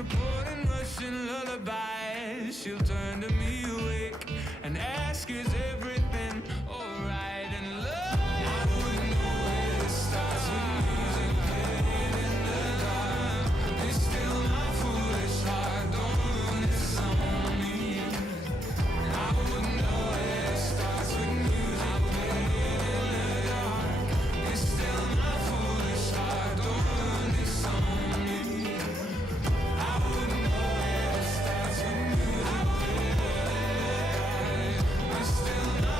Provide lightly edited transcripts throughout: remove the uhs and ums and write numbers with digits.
reporting Russian lullabies. She'll turn to me awake and ask, is everything alright? And love, I wouldn't know where to start with music playing in the dark. It's still my foolish heart, don't ruin this on me. I wouldn't know where to start with music playing in the dark. It's still my foolish heart, don't ruin this on me. I wouldn't know where to start with music playing in the dark. It's still my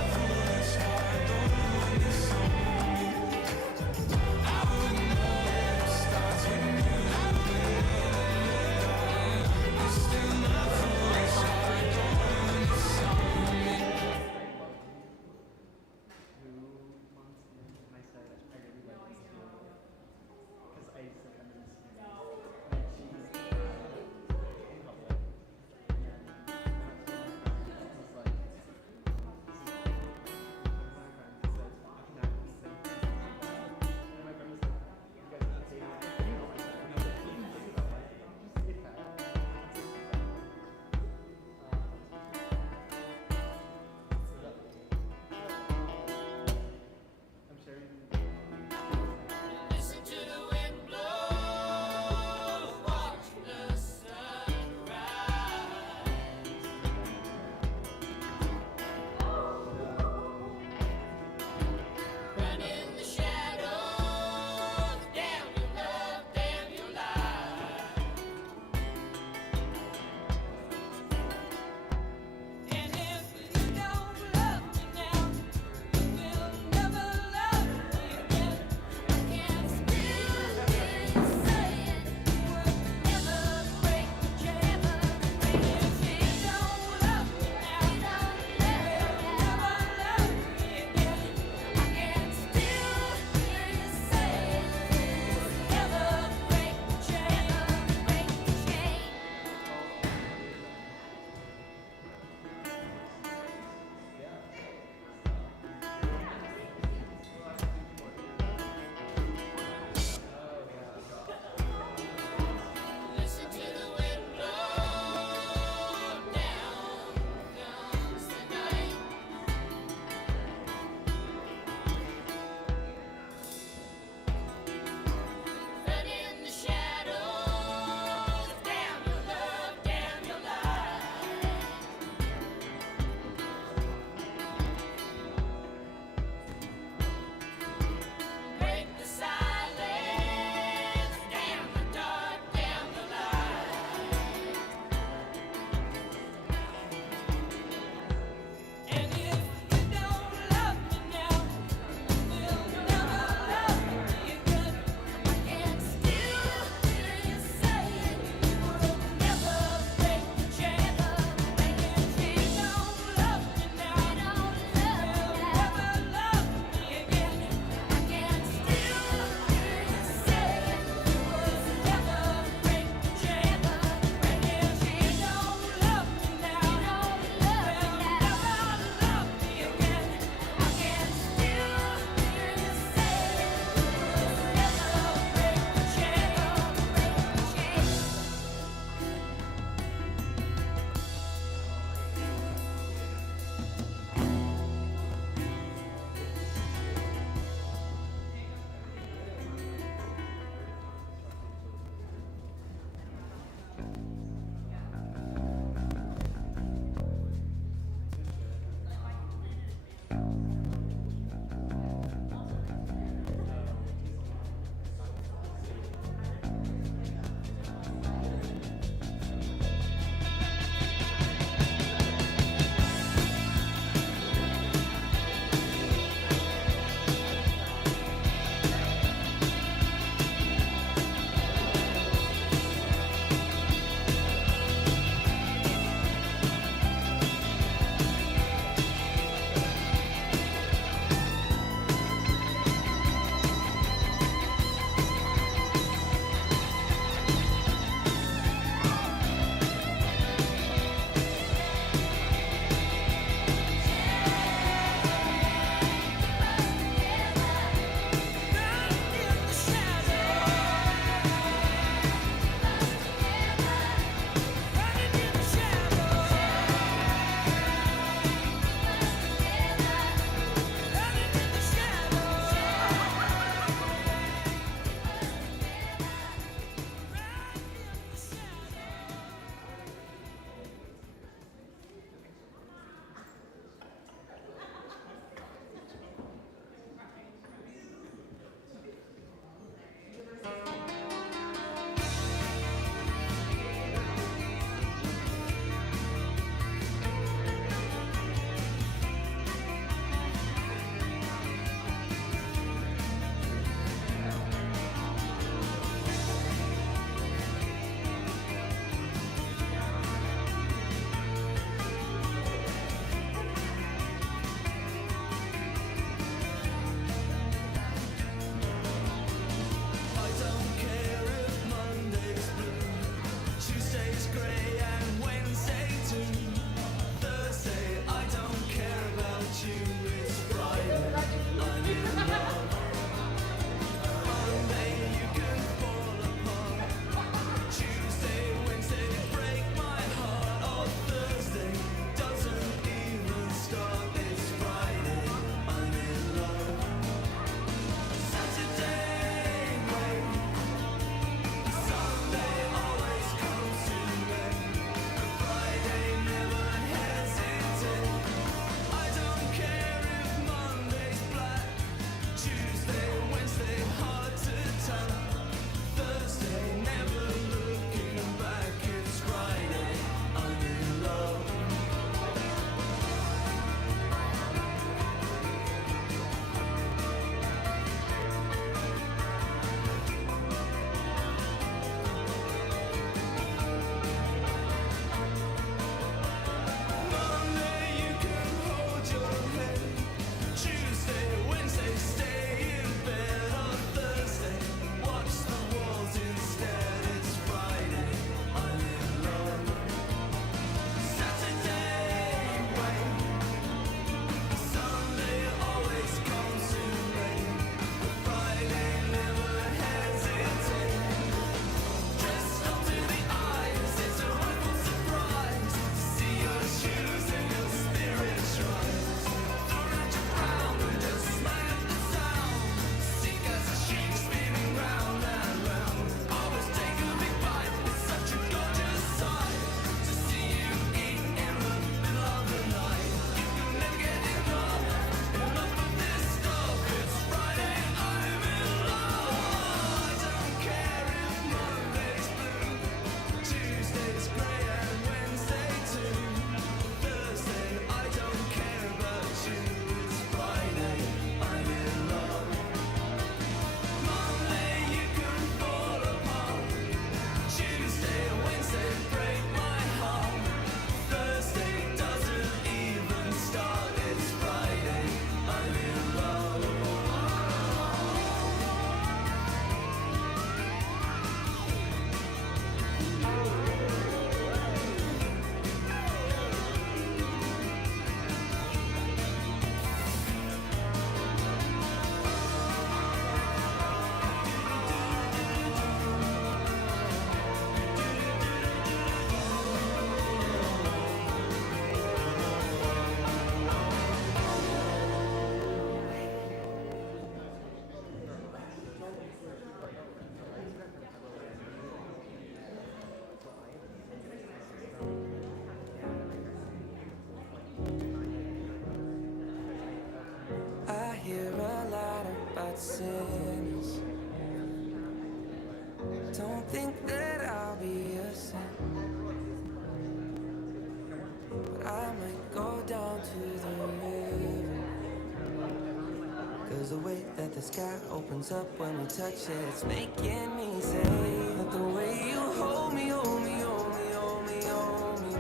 There's a way that the sky opens up when we touch it. It's making me say that the way you hold me, hold me, hold me, hold me, hold me,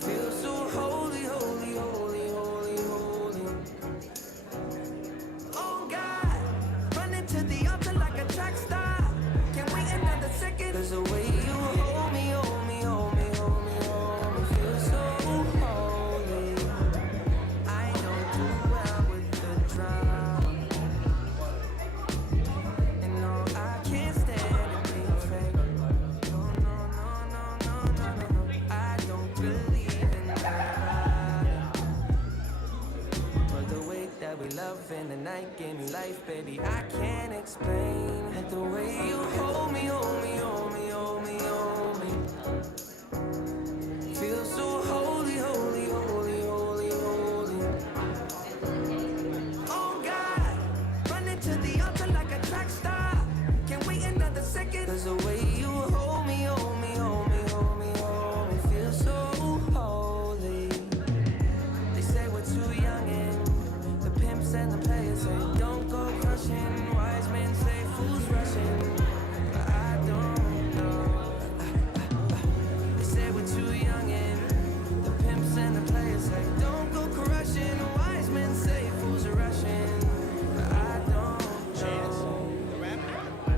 feels so holy, holy, holy, holy, holy. Oh God, running to the altar like a track star. Can't wait another second. There's a way you hold me, hold me, hold me, hold me, hold me, feel so holy. I don't do well with the drama, and no, I can't stand it being fake. No, no, no, no, no, no, no, no. I don't believe in that. But the way that we love in the night gave me life, baby, I can't explain. And the way you hold me, hold me, hold me, hold me, hold me, feel so holy, holy, holy, holy, holy. Oh God, running to the altar like a track star. Can't wait another second. There's a way you hold me, hold me, hold me, hold me, hold me, feel so holy. They say we're too young and the pimps and the players say don't go crushing. Wise men say fools rushing, but I don't know. They say we're too young and the pimps and the players say don't go crushing. Wise men say fools are rushing, but I don't know.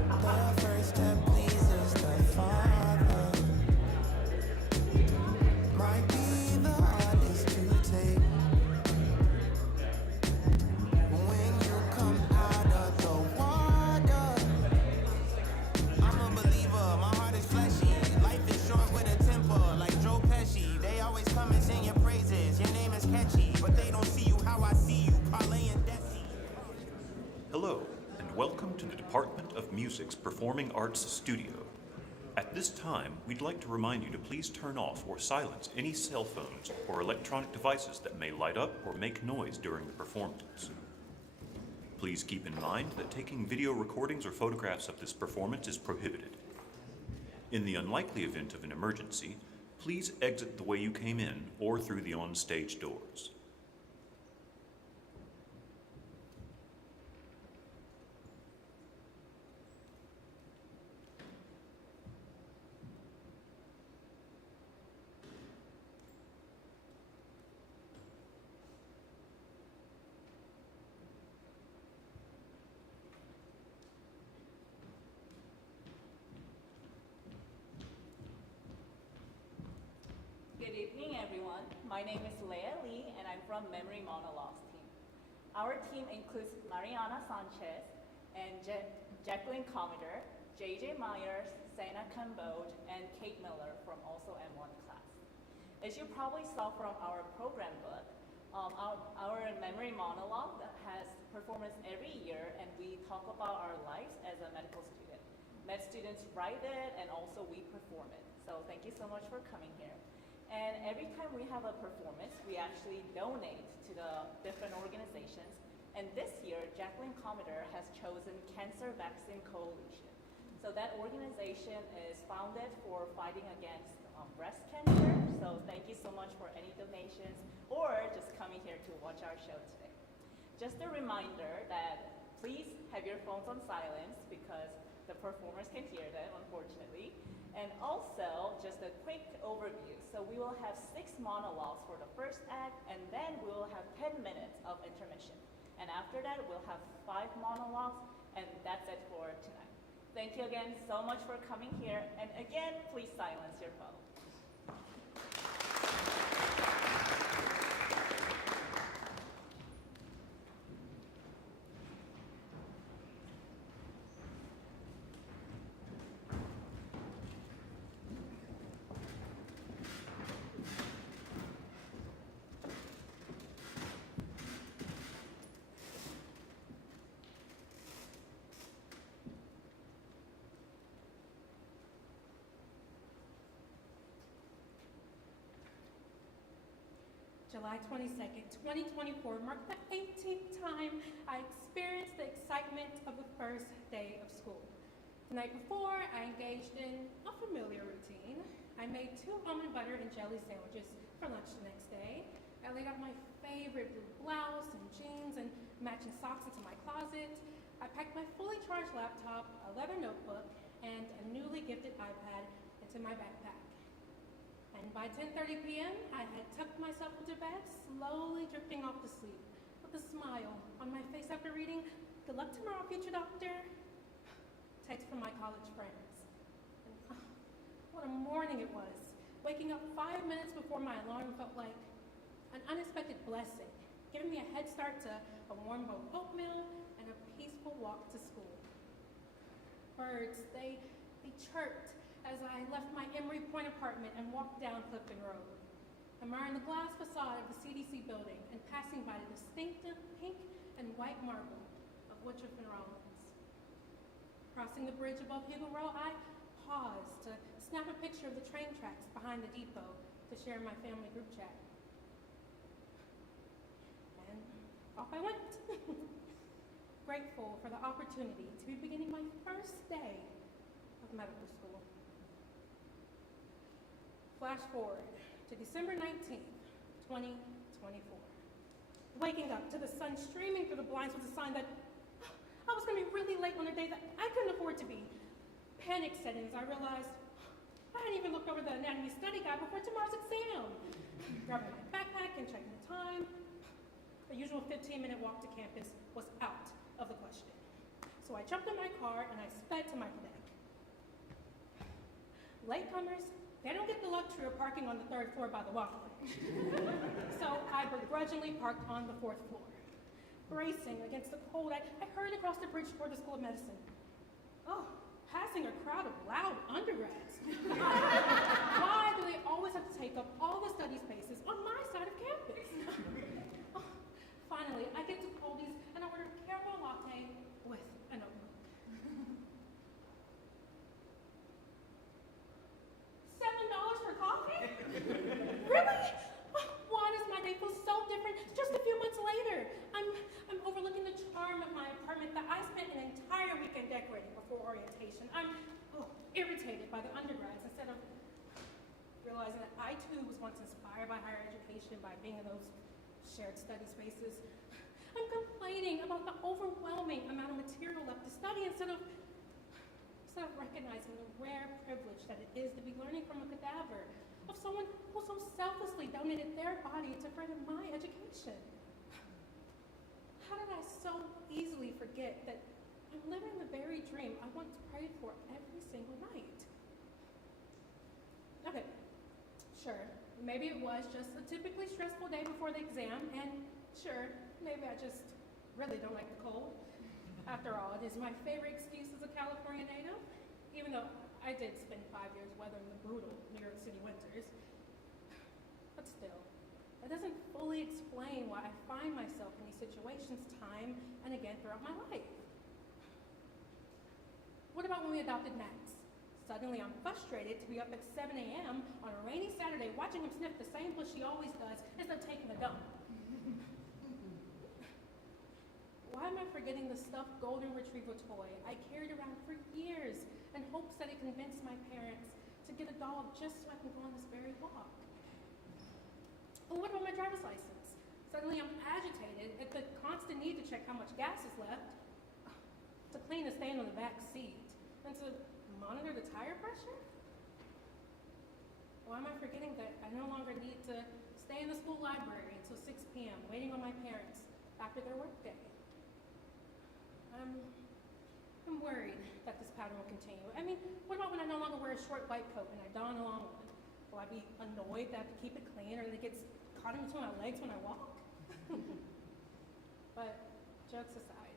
The first step pleases the Father might be the hardest to take. When you come out of the water, I'm a believer, my heart is fleshy. Life is short with a temper, like Joe Pesci. They always come and sing your praises, your name is catchy, but they don't see you how I see you, Parlay and Desi. Hello, and welcome to the Department of Music's Performing Arts Studio. At this time, we'd like to remind you to please turn off or silence any cell phones or electronic devices that may light up or make noise during the performance. Please keep in mind that taking video recordings or photographs of this performance is prohibited. In the unlikely event of an emergency, please exit the way you came in or through the on-stage doors. Good evening, everyone. My name is Leah Lee, and I'm from Memory Monologues team. Our team includes Mariana Sanchez and Jacqueline Commodore, JJ Myers, Sana Cambode, and Kate Miller from also M1 class. As you probably saw from our program book, our Memory Monologue has performance every year, and we talk about our lives as a medical student. Med students write it, and also we perform it. So thank you so much for coming here. And every time we have a performance, we actually donate to the different organizations. And this year, Jacqueline Commodore has chosen Cancer Vaccine Coalition. So that organization is founded for fighting against breast cancer. So thank you so much for any donations or just coming here to watch our show today. Just a reminder that please have your phones on silence because the performers can hear them, unfortunately. And also, just a quick overview. So we will have 6 monologues for the first act, and then we will have 10 minutes of intermission. And after that, we'll have 5 monologues, and that's it for tonight. Thank you again so much for coming here. And again, please silence your phone. July 22nd, 2024 marked the 18th time I experienced the excitement of the first day of school. The night before, I engaged in a familiar routine. I made 2 almond butter and jelly sandwiches for lunch the next day. I laid out my favorite blue blouse and jeans and matching socks into my closet. I packed my fully charged laptop, a leather notebook, and a newly gifted iPad into my backpack. And by 10:30 p.m., I had tucked myself into bed, slowly drifting off to sleep, with a smile on my face after reading, "Good luck tomorrow, future doctor," text from my college friends. And, what a morning it was. Waking up 5 minutes before my alarm felt like an unexpected blessing, giving me a head start to a warm bowl of oatmeal and a peaceful walk to school. Birds, they chirped as I left my Emory Point apartment and walked down Clifton Road, admiring the glass facade of the CDC building and passing by the distinctive pink and white marble of Woodruff and Rollins. Crossing the bridge above Hugel Row, I paused to snap a picture of the train tracks behind the depot to share in my family group chat. And off I went. Grateful for the opportunity to be beginning my first day of medical school. Flash forward to December 19th, 2024. Waking up to the sun streaming through the blinds was a sign that I was going to be really late on a day that I couldn't afford to be. Panic set in as I realized I hadn't even looked over the anatomy study guide before tomorrow's exam. Grabbing my backpack and checking the time, the usual 15-minute walk to campus was out of the question. So I jumped in my car and I sped to my deck. Latecomers, they don't get the luxury of parking on the 3rd floor by the walkway. So I begrudgingly parked on the 4th floor. Bracing against the cold, I hurried across the bridge toward the School of Medicine. Oh, passing a crowd of loud undergrads. Why do they always have to take up all the study spaces on my side of campus? Oh, finally, I get to Colby's and I order a caramel latte with a notebook. $7 for coffee? Really? Why does my day feel so different just a few months later? I'm overlooking the charm of my apartment that I spent an entire weekend decorating before orientation. I'm irritated by the undergrads instead of realizing that I too was once inspired by higher education by being in those shared study spaces. I'm complaining about the overwhelming amount of material left to study instead of recognizing the rare privilege that it is to be learning from a cadaver of someone who so selflessly donated their body to further my education. How did I so easily forget that I'm living the very dream I once prayed for every single night? Okay, sure, maybe it was just a typically stressful day before the exam, and sure, maybe I just really don't like the cold. After all, it is my favorite excuse as a California native, even though I did spend 5 years weathering the brutal New York City winters. But still, it doesn't fully explain why I find myself in these situations time and again throughout my life. What about when we adopted Max? Suddenly I'm frustrated to be up at 7 a.m. on a rainy Saturday watching him sniff the same bush he always does instead of taking a dump. Why am I forgetting the stuffed golden retriever toy I carried around for years in hopes that it convinced my parents to get a dog just so I can go on this very walk? Well, what about my driver's license? Suddenly I'm agitated at the constant need to check how much gas is left, to clean the stain on the back seat, and to monitor the tire pressure? Why am I forgetting that I no longer need to stay in the school library until 6 p.m. waiting on my parents after their workday? I'm worried that this pattern will continue. I mean, what about when I no longer wear a short white coat and I don a long one? Will I be annoyed that I have to keep it clean or that it gets caught in between my legs when I walk? But jokes aside,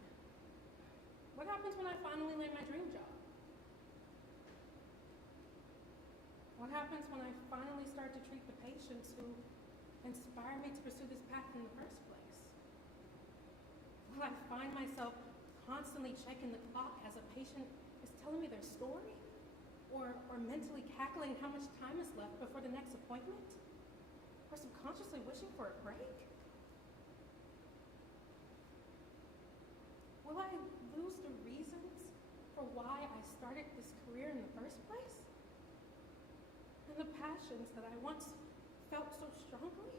what happens when I finally land my dream job? What happens when I finally start to treat the patients who inspire me to pursue this path in the first place? Will I find myself constantly checking the clock as a patient is telling me their story? Or mentally calculating how much time is left before the next appointment? Or subconsciously wishing for a break? Will I lose the reasons for why I started this career in the first place? And the passions that I once felt so strongly?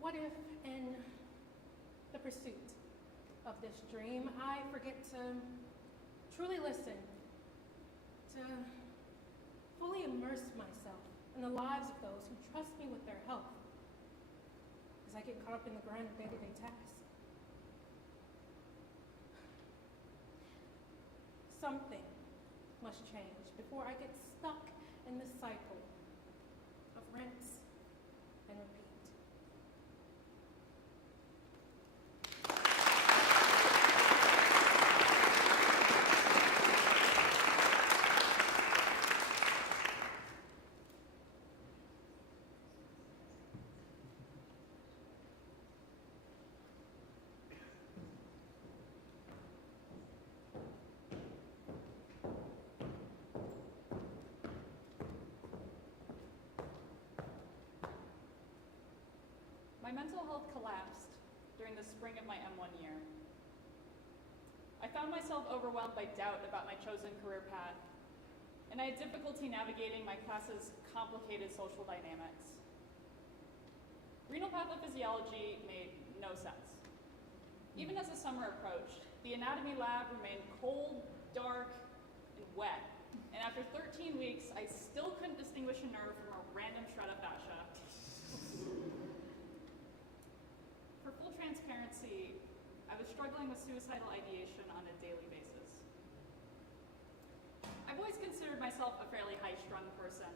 what if in the pursuit of this dream, I forget to truly listen, to fully immerse myself in the lives of those who trust me with their health as I get caught up in the grind of day-to-day tasks? Something must change before I get stuck in this cycle of rinse and repeat. My mental health collapsed during the spring of my M1 year. I found myself overwhelmed by doubt about my chosen career path, and I had difficulty navigating my class's complicated social dynamics. Renal pathophysiology made no sense. Even as the summer approached, the anatomy lab remained cold, dark, and wet, and after 13 weeks, I still couldn't distinguish a nerve from a random shred of fascia. For full transparency, I was struggling with suicidal ideation on a daily basis. I've always considered myself a fairly high-strung person.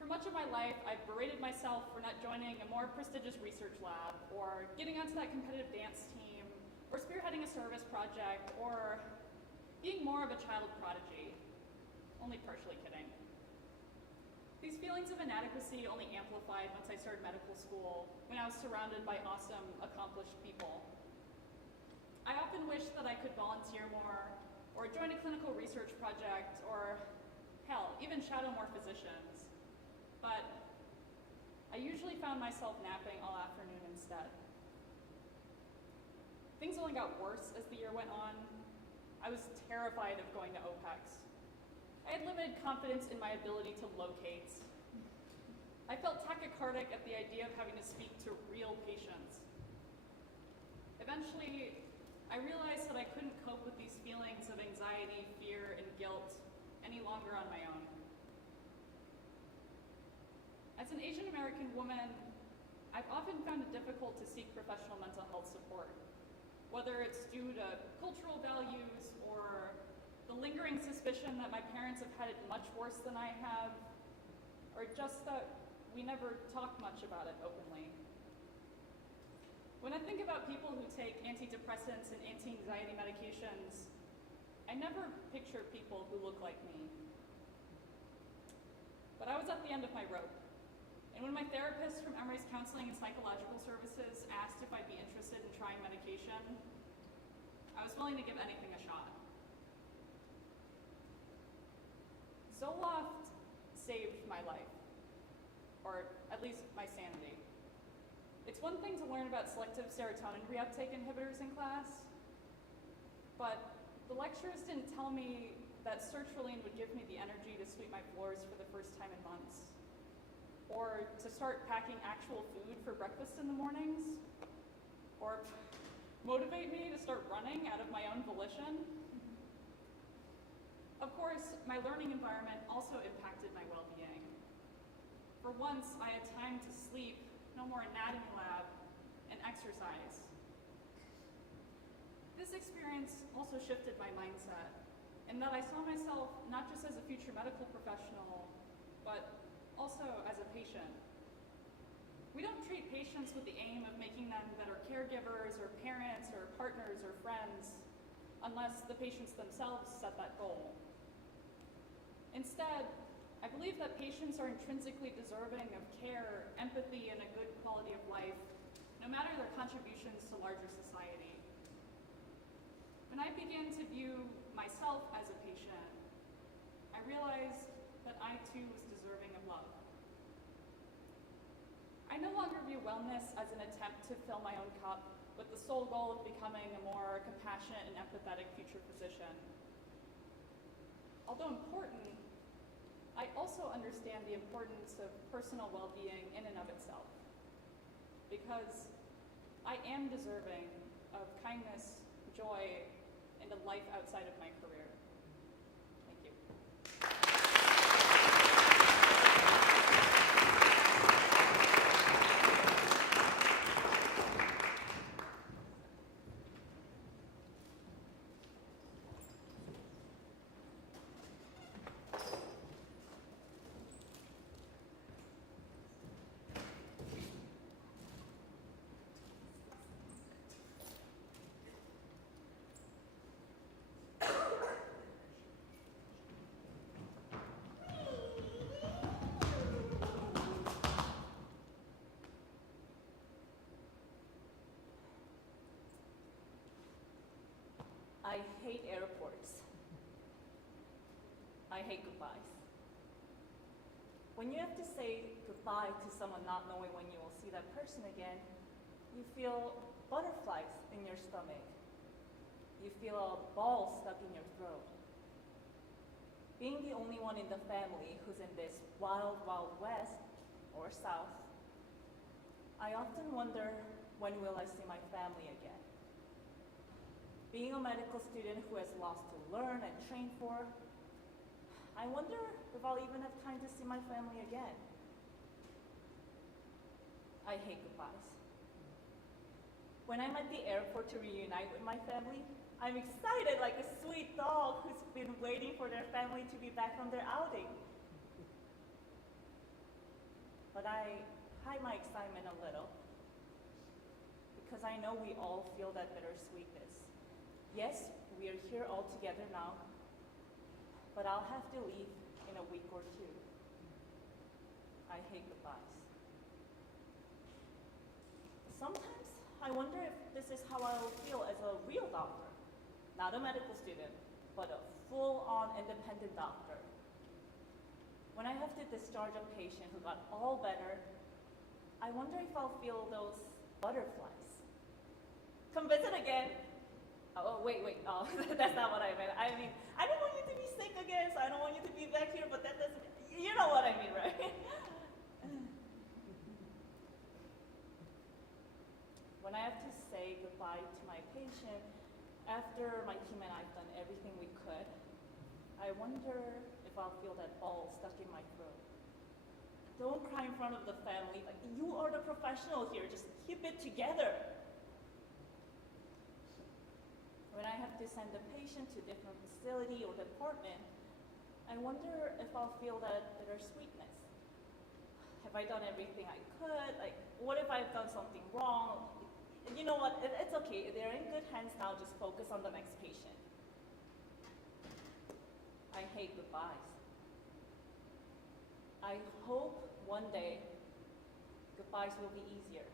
For much of my life, I've berated myself for not joining a more prestigious research lab, or getting onto that competitive dance team, or spearheading a service project, or being more of a child prodigy. Only partially kidding. These feelings of inadequacy only amplified once I started medical school, when I was surrounded by awesome, accomplished people. I often wished that I could volunteer more, or join a clinical research project, or hell, even shadow more physicians. But I usually found myself napping all afternoon instead. Things only got worse as the year went on. I was terrified of going to OPEX. I had limited confidence in my ability to locate. I felt tachycardic at the idea of having to speak to real patients. Eventually, I realized that I couldn't cope with these feelings of anxiety, fear, and guilt any longer on my own. As an Asian American woman, I've often found it difficult to seek professional mental health support, whether it's due to cultural values or the lingering suspicion that my parents have had it much worse than I have, or just that we never talk much about it openly. When I think about people who take antidepressants and anti-anxiety medications, I never picture people who look like me. But I was at the end of my rope. And when my therapist from Emory's Counseling and Psychological Services asked if I'd be interested in trying medication, I was willing to give anything a shot. Zoloft saved my life, or at least my sanity. It's one thing to learn about selective serotonin reuptake inhibitors in class, but the lecturers didn't tell me that sertraline would give me the energy to sweep my floors for the first time in months, or to start packing actual food for breakfast in the mornings, or motivate me to start running out of my own volition. Of course, my learning environment also impacted my well-being. For once, I had time to sleep, no more anatomy lab, and exercise. This experience also shifted my mindset, in that I saw myself not just as a future medical professional, but also as a patient. We don't treat patients with the aim of making them better caregivers or parents or partners or friends, unless the patients themselves set that goal. Instead, I believe that patients are intrinsically deserving of care, empathy, and a good quality of life, no matter their contributions to larger society. When I began to view myself as a patient, I realized that I too was deserving of love. I no longer view wellness as an attempt to fill my own cup with the sole goal of becoming a more compassionate and empathetic future physician. Although important, I also understand the importance of personal well-being in and of itself. because I am deserving of kindness, joy, and a life outside of my career. Thank you. I hate airports. I hate goodbyes. When you have to say goodbye to someone not knowing when you will see that person again, you feel butterflies in your stomach. You feel a ball stuck in your throat. Being the only one in the family who's in this wild, wild west or south, I often wonder, when will I see my family again? Being a medical student who has lots to learn and train for, I wonder if I'll even have time to see my family again. I hate goodbyes. When I'm at the airport to reunite with my family, I'm excited like a sweet dog who's been waiting for their family to be back from their outing. But I hide my excitement a little, because I know we all feel that bittersweetness. Yes, we are here all together now, but I'll have to leave in a week or two. I hate goodbyes. Sometimes I wonder if this is how I will feel as a real doctor, not a medical student, but a full-on independent doctor. When I have to discharge a patient who got all better, I wonder if I'll feel those butterflies. Come visit again. Oh, wait, oh, that's not what I meant. I mean, I don't want you to be sick again, so I don't want you to be back here, but that doesn't, you know what I mean, right? When I have to say goodbye to my patient, after my team and I've done everything we could, I wonder if I'll feel that ball stuck in my throat. Don't cry in front of the family. Like, you are the professional here. Just keep it together. When I have to send a patient to a different facility or department, I wonder if I'll feel that bittersweetness. Have I done everything I could? Like, what if I've done something wrong? You know what? It's okay. They're in good hands now. Just focus on the next patient. I hate goodbyes. I hope one day goodbyes will be easier.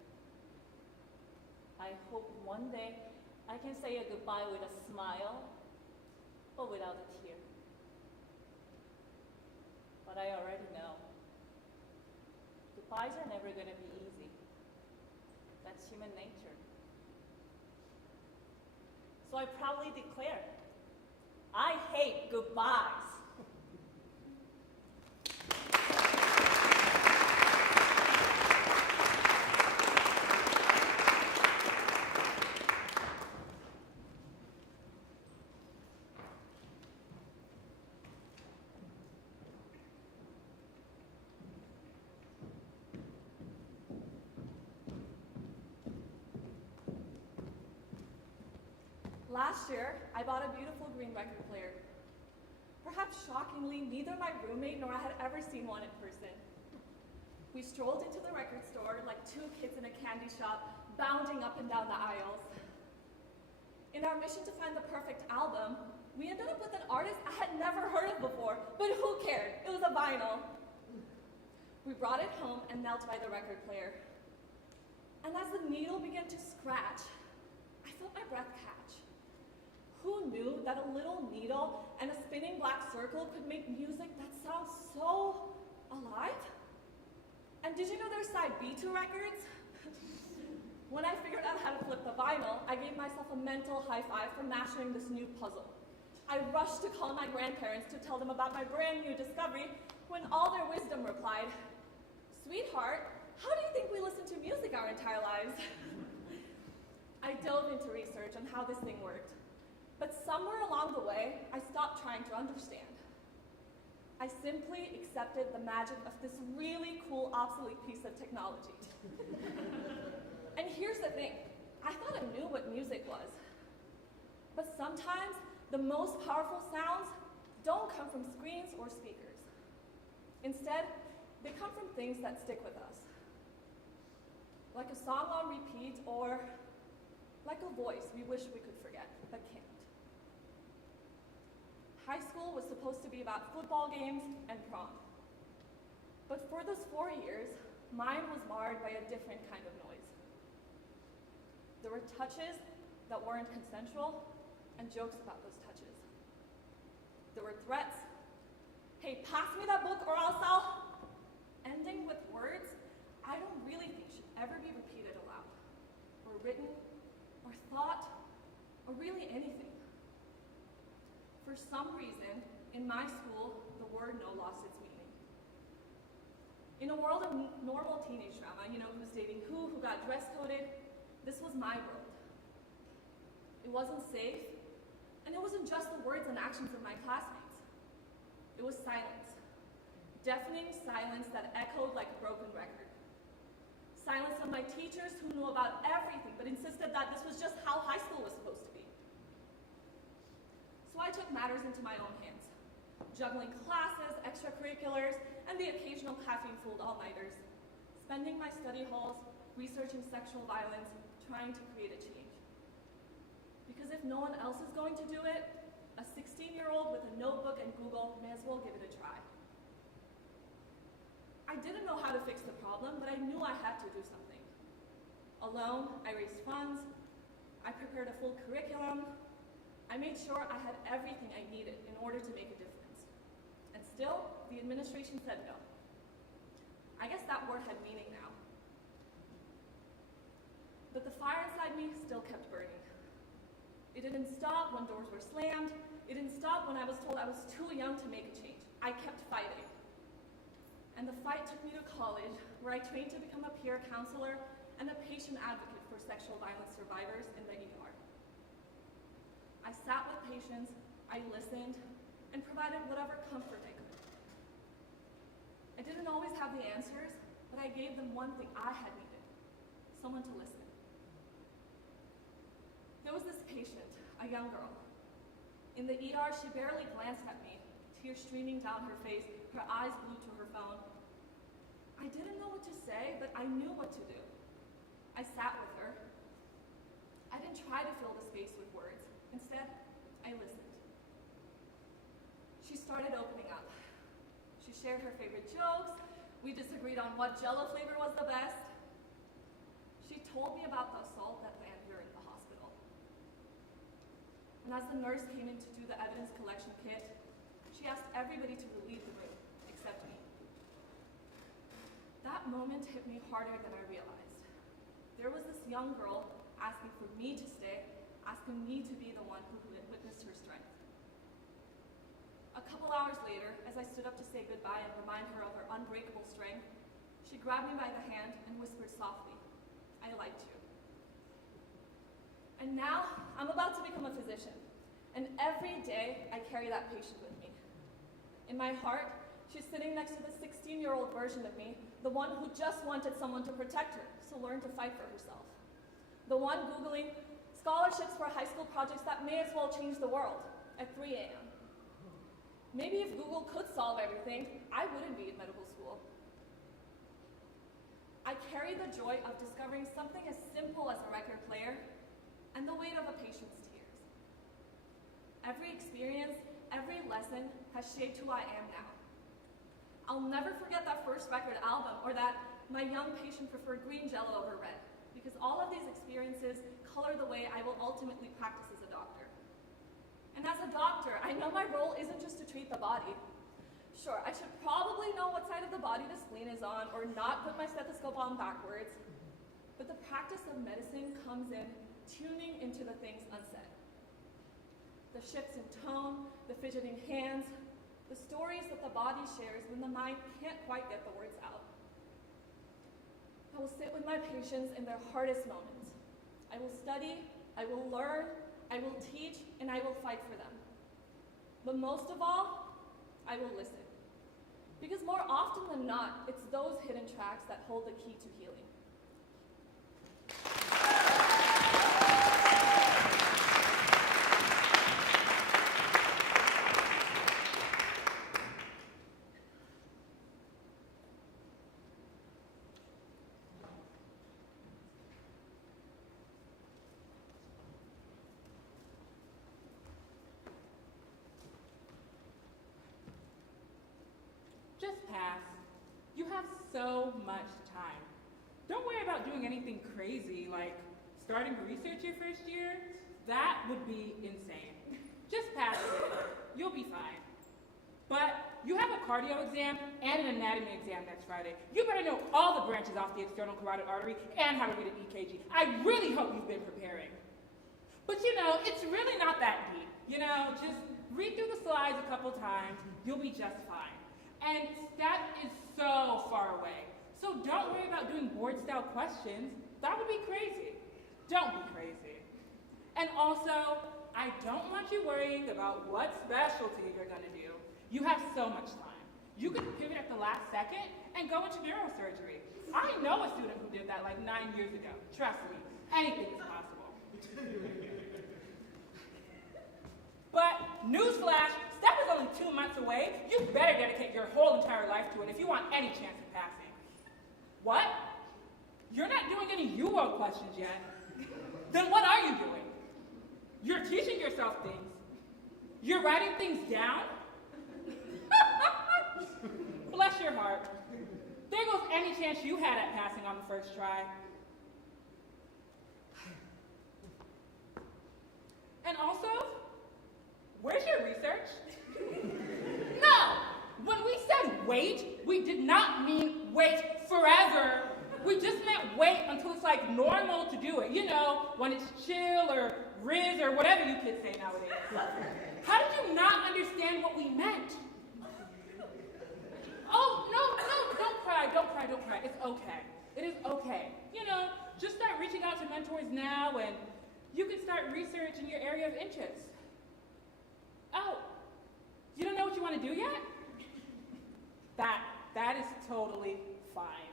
I hope one day I can say a goodbye with a smile, but without a tear. But I already know. Goodbyes are never going to be easy. That's human nature. So I proudly declare, I hate goodbyes. Last year, I bought a beautiful green record player. Perhaps shockingly, neither my roommate nor I had ever seen one in person. We strolled into the record store like two kids in a candy shop, bounding up and down the aisles. In our mission to find the perfect album, we ended up with an artist I had never heard of before, but who cared? It was a vinyl. We brought it home and knelt by the record player. And as the needle began to scratch, I felt my breath catch. Who knew that a little needle and a spinning black circle could make music that sounds so alive? And did you know there's side B to records? When I figured out how to flip the vinyl, I gave myself a mental high five for mastering this new puzzle. I rushed to call my grandparents to tell them about my brand new discovery when all their wisdom replied, "Sweetheart, How do you think we listen to music our entire lives? I dove into research on how this thing worked, but somewhere along the way, I stopped trying to understand. I simply accepted the magic of this really cool, obsolete piece of technology. And here's the thing, I thought I knew what music was. But sometimes, the most powerful sounds don't come from screens or speakers. Instead, they come from things that stick with us. Like a song on repeat, or like a voice we wish we could forget, but can't. High school was supposed to be about football games and prom. But for those 4 years, mine was marred by a different kind of noise. There were touches that weren't consensual, and jokes about those touches. There were threats. Hey, pass me that book or else I'll... Ending with words I don't really think should ever be repeated aloud, or written, or thought, or really anything. For some reason, in my school, the word no lost its meaning. In a world of normal teenage drama, who's dating who got dress coded, this was my world. It wasn't safe, and it wasn't just the words and actions of my classmates. It was silence. Deafening silence that echoed like a broken record. Silence of my teachers who knew about everything but insisted that this was just how high school was supposed to be. So I took matters into my own hands, juggling classes, extracurriculars, and the occasional caffeine-fueled all-nighters, spending my study halls researching sexual violence, trying to create a change. Because if no one else is going to do it, a 16-year-old with a notebook and Google may as well give it a try. I didn't know how to fix the problem, but I knew I had to do something. Alone, I raised funds, I prepared a full curriculum, I made sure I had everything I needed in order to make a difference. And still, the administration said no. I guess that word had meaning now. But the fire inside me still kept burning. It didn't stop when doors were slammed. It didn't stop when I was told I was too young to make a change. I kept fighting. And the fight took me to college, where I trained to become a peer counselor and a patient advocate for sexual violence survivors in the ER. I sat with patients, I listened, and provided whatever comfort I could. I didn't always have the answers, but I gave them one thing I had needed: someone to listen. There was this patient, a young girl. In the ER, she barely glanced at me, tears streaming down her face, her eyes glued to her phone. I didn't know what to say, but I knew what to do. I sat with her. I didn't try to fill the space with words. Instead, I listened. She started opening up. She shared her favorite jokes. We disagreed on what Jell-O flavor was the best. She told me about the assault that landed her in the hospital. And as the nurse came in to do the evidence collection kit, she asked everybody to leave the room, except me. That moment hit me harder than I realized. There was this young girl asking for me to stay, asking me to be the one who witnessed her strength. A couple hours later, as I stood up to say goodbye and remind her of her unbreakable strength, she grabbed me by the hand and whispered softly, "I liked you." And now, I'm about to become a physician, and every day I carry that patient with me. In my heart, she's sitting next to the 16-year-old version of me, the one who just wanted someone to protect her, so learn to fight for herself. The one Googling scholarships for high school projects that may as well change the world at 3 a.m. Maybe if Google could solve everything, I wouldn't be in medical school. I carry the joy of discovering something as simple as a record player and the weight of a patient's tears. Every experience, every lesson has shaped who I am now. I'll never forget that first record album, or that my young patient preferred green Jell-O over red, because all of these experiences color the way I will ultimately practice as a doctor. And as a doctor, I know my role isn't just to treat the body. Sure, I should probably know what side of the body the spleen is on, or not put my stethoscope on backwards, but the practice of medicine comes in tuning into the things unsaid. The shifts in tone, the fidgeting hands, the stories that the body shares when the mind can't quite get the words out. I will sit with my patients in their hardest moments. I will study, I will learn, I will teach, and I will fight for them. But most of all, I will listen. Because more often than not, it's those hidden tracks that hold the key to healing. Just pass. You have so much time. Don't worry about doing anything crazy like starting research your first year. That would be insane. Just pass it. You'll be fine. But you have a cardio exam and an anatomy exam next Friday. You better know all the branches off the external carotid artery and how to read an EKG. I really hope you've been preparing. But it's really not that deep. Just read through the slides a couple times. You'll be just fine. And stat is so far away. So don't worry about doing board-style questions. That would be crazy. Don't be crazy. And also, I don't want you worrying about what specialty you're going to do. You have so much time. You could pivot at the last second and go into neurosurgery. I know a student who did that like 9 years ago. Trust me, anything is possible. But newsflash, STEP is only 2 months away. You better dedicate your whole entire life to it if you want any chance of passing. What? You're not doing any UO questions yet. Then what are you doing? You're teaching yourself things. You're writing things down? Bless your heart. There goes any chance you had at passing on the first try. And also, where's your research? No! When we said wait, we did not mean wait forever. We just meant wait until it's like normal to do it. When it's chill or Riz or whatever you kids say nowadays. How did you not understand what we meant? Oh, no, don't cry. It's okay. It is okay. Just start reaching out to mentors now and you can start research in your area of interest. Oh, you don't know what you want to do yet? That is totally fine.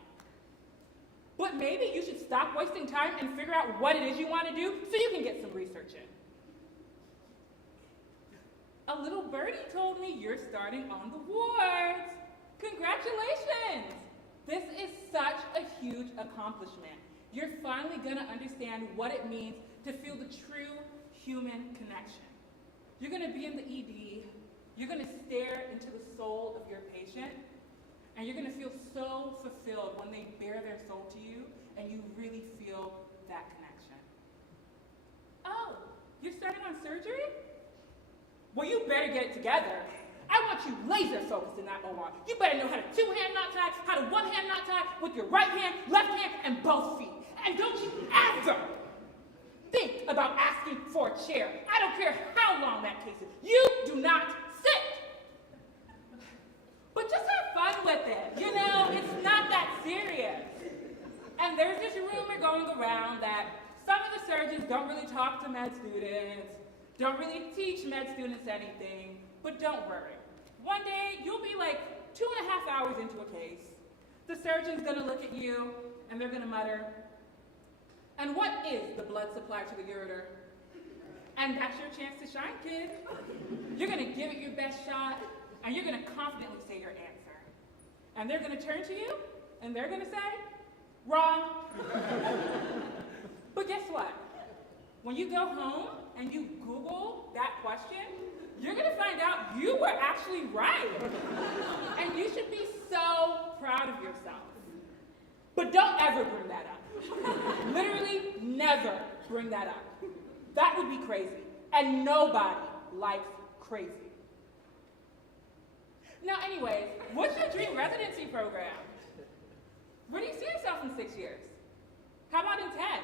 But maybe you should stop wasting time and figure out what it is you want to do so you can get some research in. A little birdie told me you're starting on the wards. Congratulations! This is such a huge accomplishment. You're finally going to understand what it means to feel the true human connection. You're going to be in the ED, you're going to stare into the soul of your patient, and you're going to feel so fulfilled when they bare their soul to you and you really feel that connection. Oh, you're starting on surgery? Well, you better get it together. I want you laser focused in that OR. You better know how to two-hand knot tie, how to one-hand knot tie with your right hand, left hand, and both feet. And don't you ever think about asking for a chair. I don't care how long that case is. You do not sit. But just have fun with it. It's not that serious. And there's this rumor going around that some of the surgeons don't really talk to med students, don't really teach med students anything, but don't worry. One day, you'll be like 2.5 hours into a case. The surgeon's gonna look at you, and they're gonna mutter, "And what is the blood supply to the ureter?" And that's your chance to shine, kid. You're gonna give it your best shot, and you're gonna confidently say your answer. And they're gonna turn to you, and they're gonna say, "Wrong." But guess what? When you go home and you Google that question, you're gonna find out you were actually right. And you should be so proud of yourself. But don't ever bring that up. Literally never bring that up. That would be crazy. And nobody likes crazy. Now anyways, what's your dream residency program? Where do you see yourself in 6 years? How about in 10?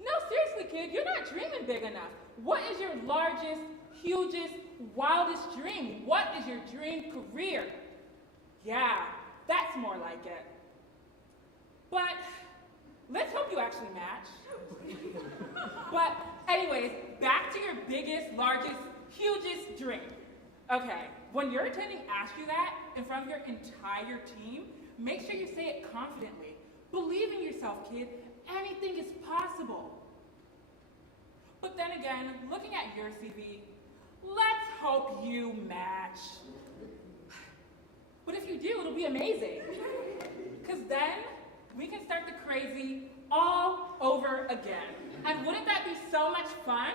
No, seriously, kid, you're not dreaming big enough. What is your largest, hugest, wildest dream? What is your dream career? Yeah, that's more like it. But let's hope you actually match. But anyways, back to your biggest, largest, hugest dream. Okay, when your attending asks you that in front of your entire team, make sure you say it confidently. Believe in yourself, kid. Anything is possible. But then again, looking at your CV, let's hope you match. But if you do, it'll be amazing. Because then we can start the crazy all over again. And wouldn't that be so much fun?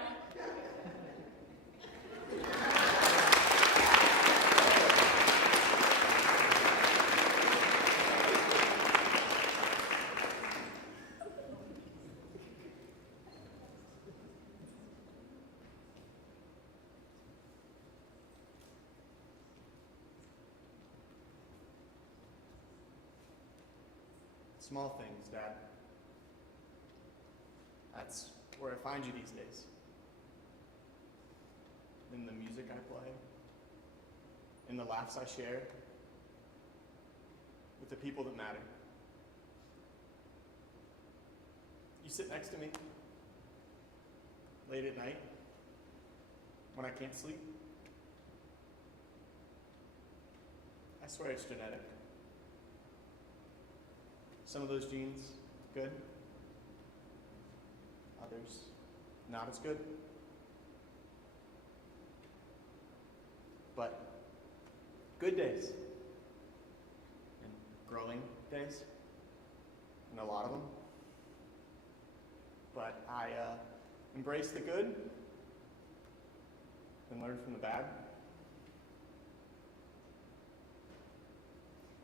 Small things, Dad. That's where I find you these days. In the music I play, in the laughs I share, with the people that matter. You sit next to me, late at night, when I can't sleep. I swear it's genetic. Some of those genes, good. Others, not as good. But good days, and growing days, and a lot of them. But I embrace the good and learn from the bad.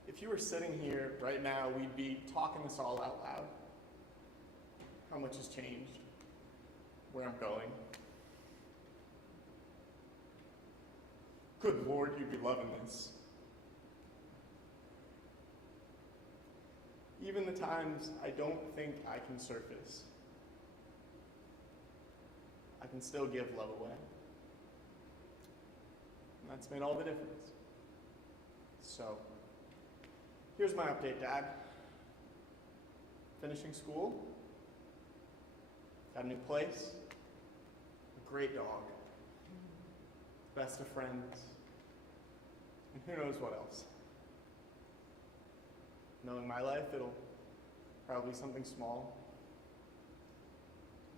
If you were sitting here right now, we'd be talking this all out loud. How much has changed, where I'm going. Good Lord, you'd be loving this. Even the times I don't think I can surface, I can still give love away. And that's made all the difference. So, here's my update, Dad. Finishing school, got a new place, a great dog, best of friends, and who knows what else. Knowing my life, it'll probably be something small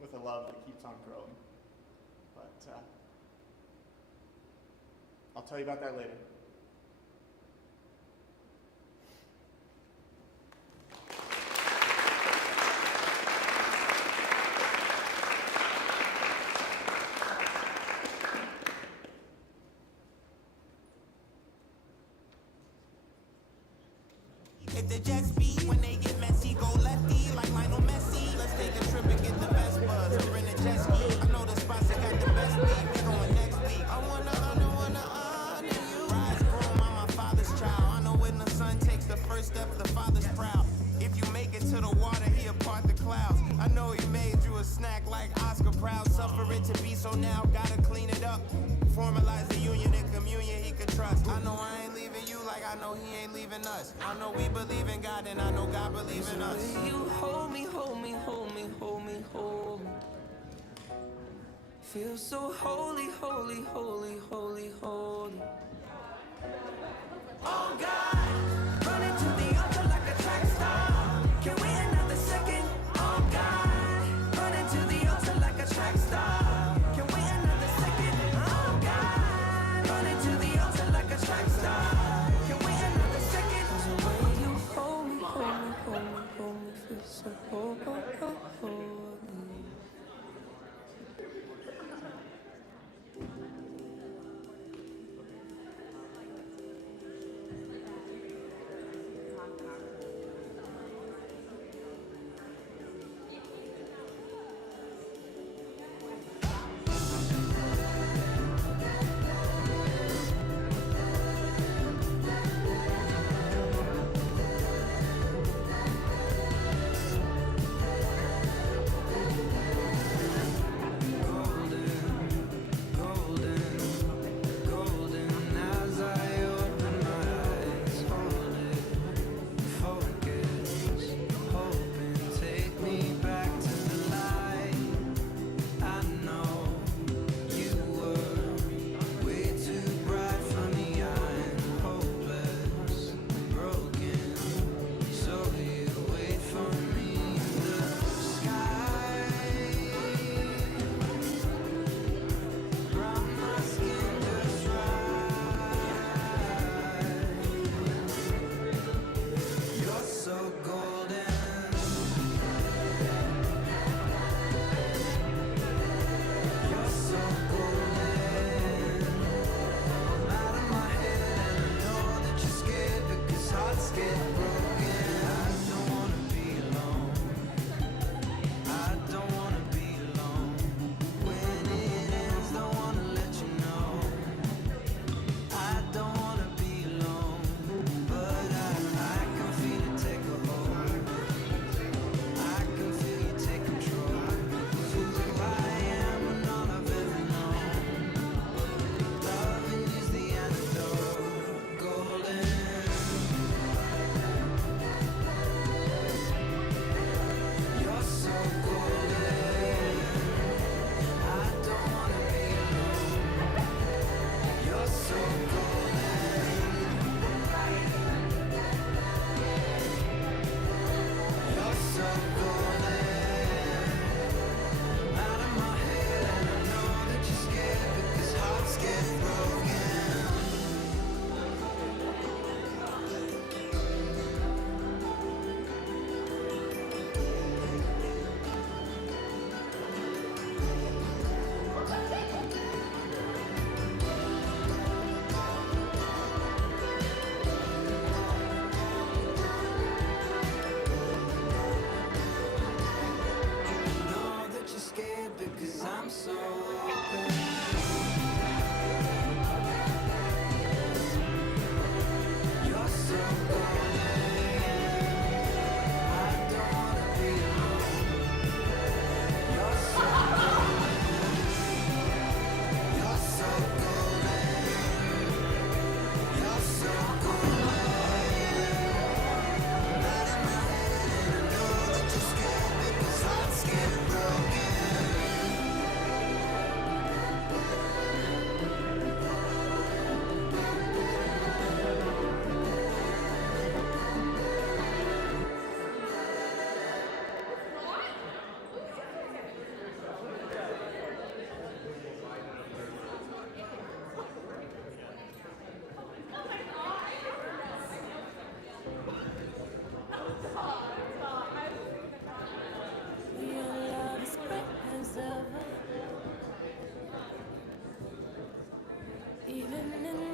with a love that keeps on growing. But I'll tell you about that later. If the Jets beat when they get messy, go lefty like Lionel Messi. Let's take a trip and get the best buzz. We're in a jet ski. I know the spots that got the best beat. We going next week. I wanna honor you. Rise, groom, I'm my father's child. I know when the son takes the first step, the father's proud. If you make it to the water, he'll part the clouds. I know he made you a snack like Oscar Proud. Suffer it to be so now, gotta clean it up. Formalize the union and communion he could trust. I know I ain't leaving you like I know he ain't leaving us. I know we believe in God and I know God believes in us. You hold me, hold me, hold me, hold me, hold me. Feel so holy, holy, holy, holy, holy. Oh God, running to the altar like a track star. Can we another second? Oh God, running to the altar like a track star. Can we another second? Oh God, running to the altar like a track star. Can we another second? The way you hold me, hold me, hold me, hold me. Feel so holy.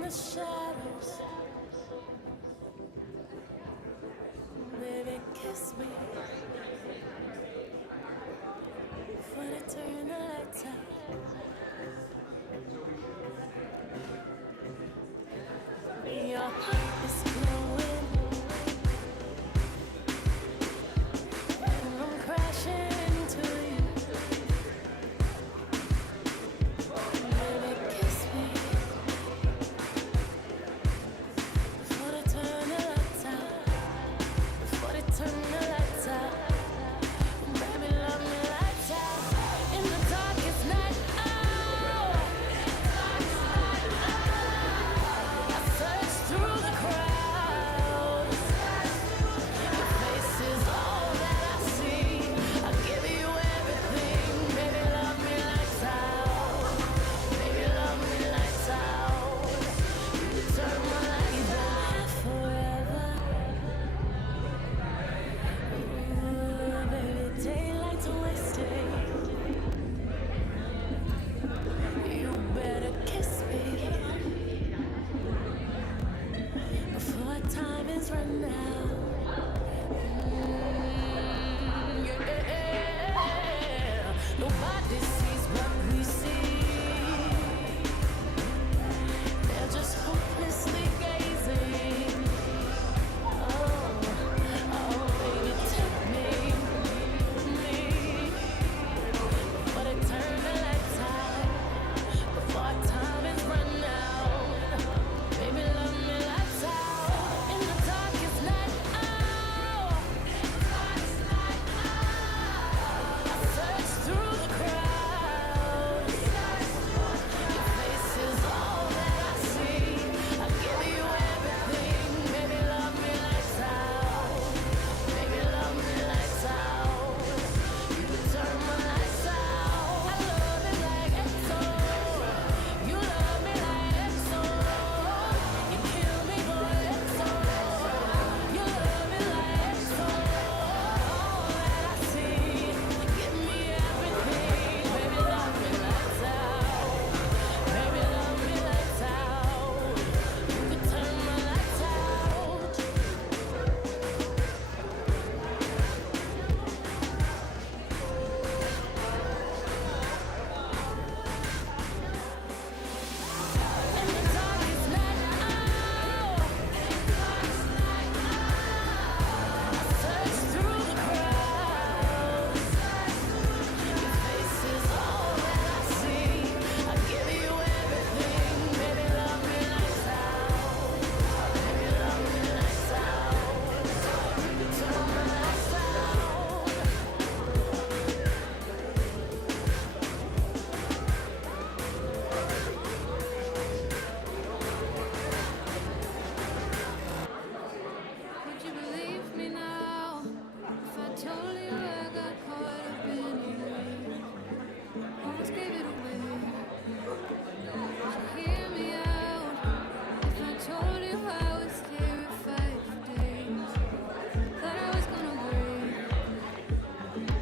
the shadows. Baby, kiss me before they turn the lights out. Your heart is glowing, and I'm crashing into you. Baby, kiss me before they turn the lights out. Before they turn the lights out. Baby, love me lights out. In the darkest night. Oh, I search through the crowd. Your face is all that I see. I give you everything. Baby, love me lights out. Baby, love me lights out. You turn my lights out forever. Ooh, baby, daylight's wasting. You better kiss me before time is run out. Yeah. Nobody sees what we see. They're just hopelessly gazing. Oh, baby, take me. Before they turn the lights out, before time is run out. Baby, love me lights out. In the darkest night. Oh, I search through the crowd. Your face is all that I see. I give you everything. Baby, love me lights out. Baby, love me lights out. You turn my lights out. I love it like EXO. You love me like EXO. You kill me, boy, EXO. You love me like EXO. All that I see. Give me everything. Baby, love me lights out. Baby, love me lights out. You could turn my lights out. In the darkest night. Oh, I search through the crowd. Your face is all that I see. I give you everything. Baby, love me lights out. Baby, love me lights out. You turn my lights out. Would you believe me now if I told you I got caught up in you? Almost gave it away. Would you hear me out if I told you I was terrified for days? Thought I was gonna break.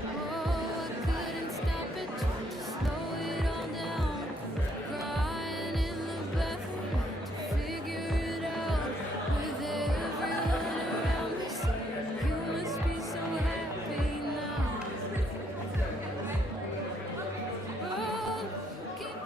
Oh, I couldn't stop it, tried to slow it all down. Crying in the bathroom to figure it out. With everyone around me saying you must be so happy now. Oh, keep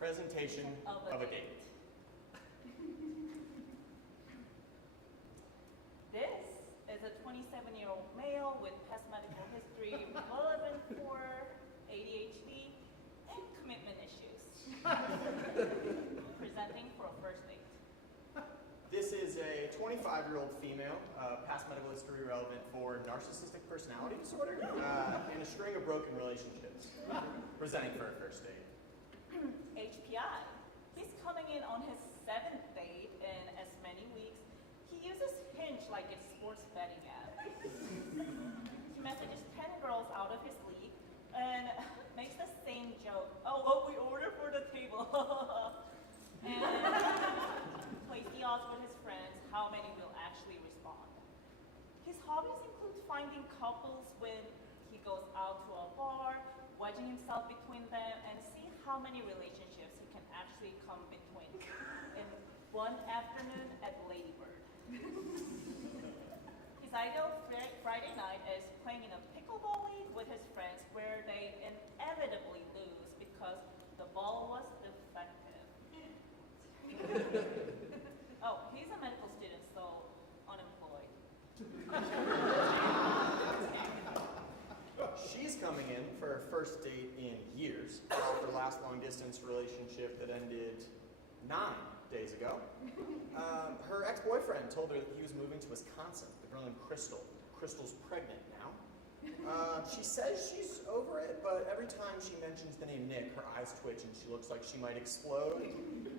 Presentation of a date. This is a 27-year-old male with past medical history relevant for ADHD and commitment issues. Presenting for a first date. This is a 25-year-old female, past medical history relevant for narcissistic personality disorder and a string of broken relationships. Presenting for a first date. HPI. He's like it's sports betting app. He messages 10 girls out of his league and makes the same joke. Oh, what we order for the table. And plays the odds with his friends, how many will actually respond. His hobbies include finding couples when he goes out to a bar, wedging himself between them, and see how many relationships he can actually come between in one afternoon at Lady Bird. His ideal Friday night is playing in a pickleball league with his friends where they inevitably lose because the ball was defective. Oh, he's a medical student, so unemployed. She's coming in for her first date in years off her last long-distance relationship that ended 9 days ago. Her ex-boyfriend told her that he was moving to Wisconsin. The girl named Crystal. Crystal's pregnant now. She says she's over it, but every time she mentions the name Nick, her eyes twitch and she looks like she might explode.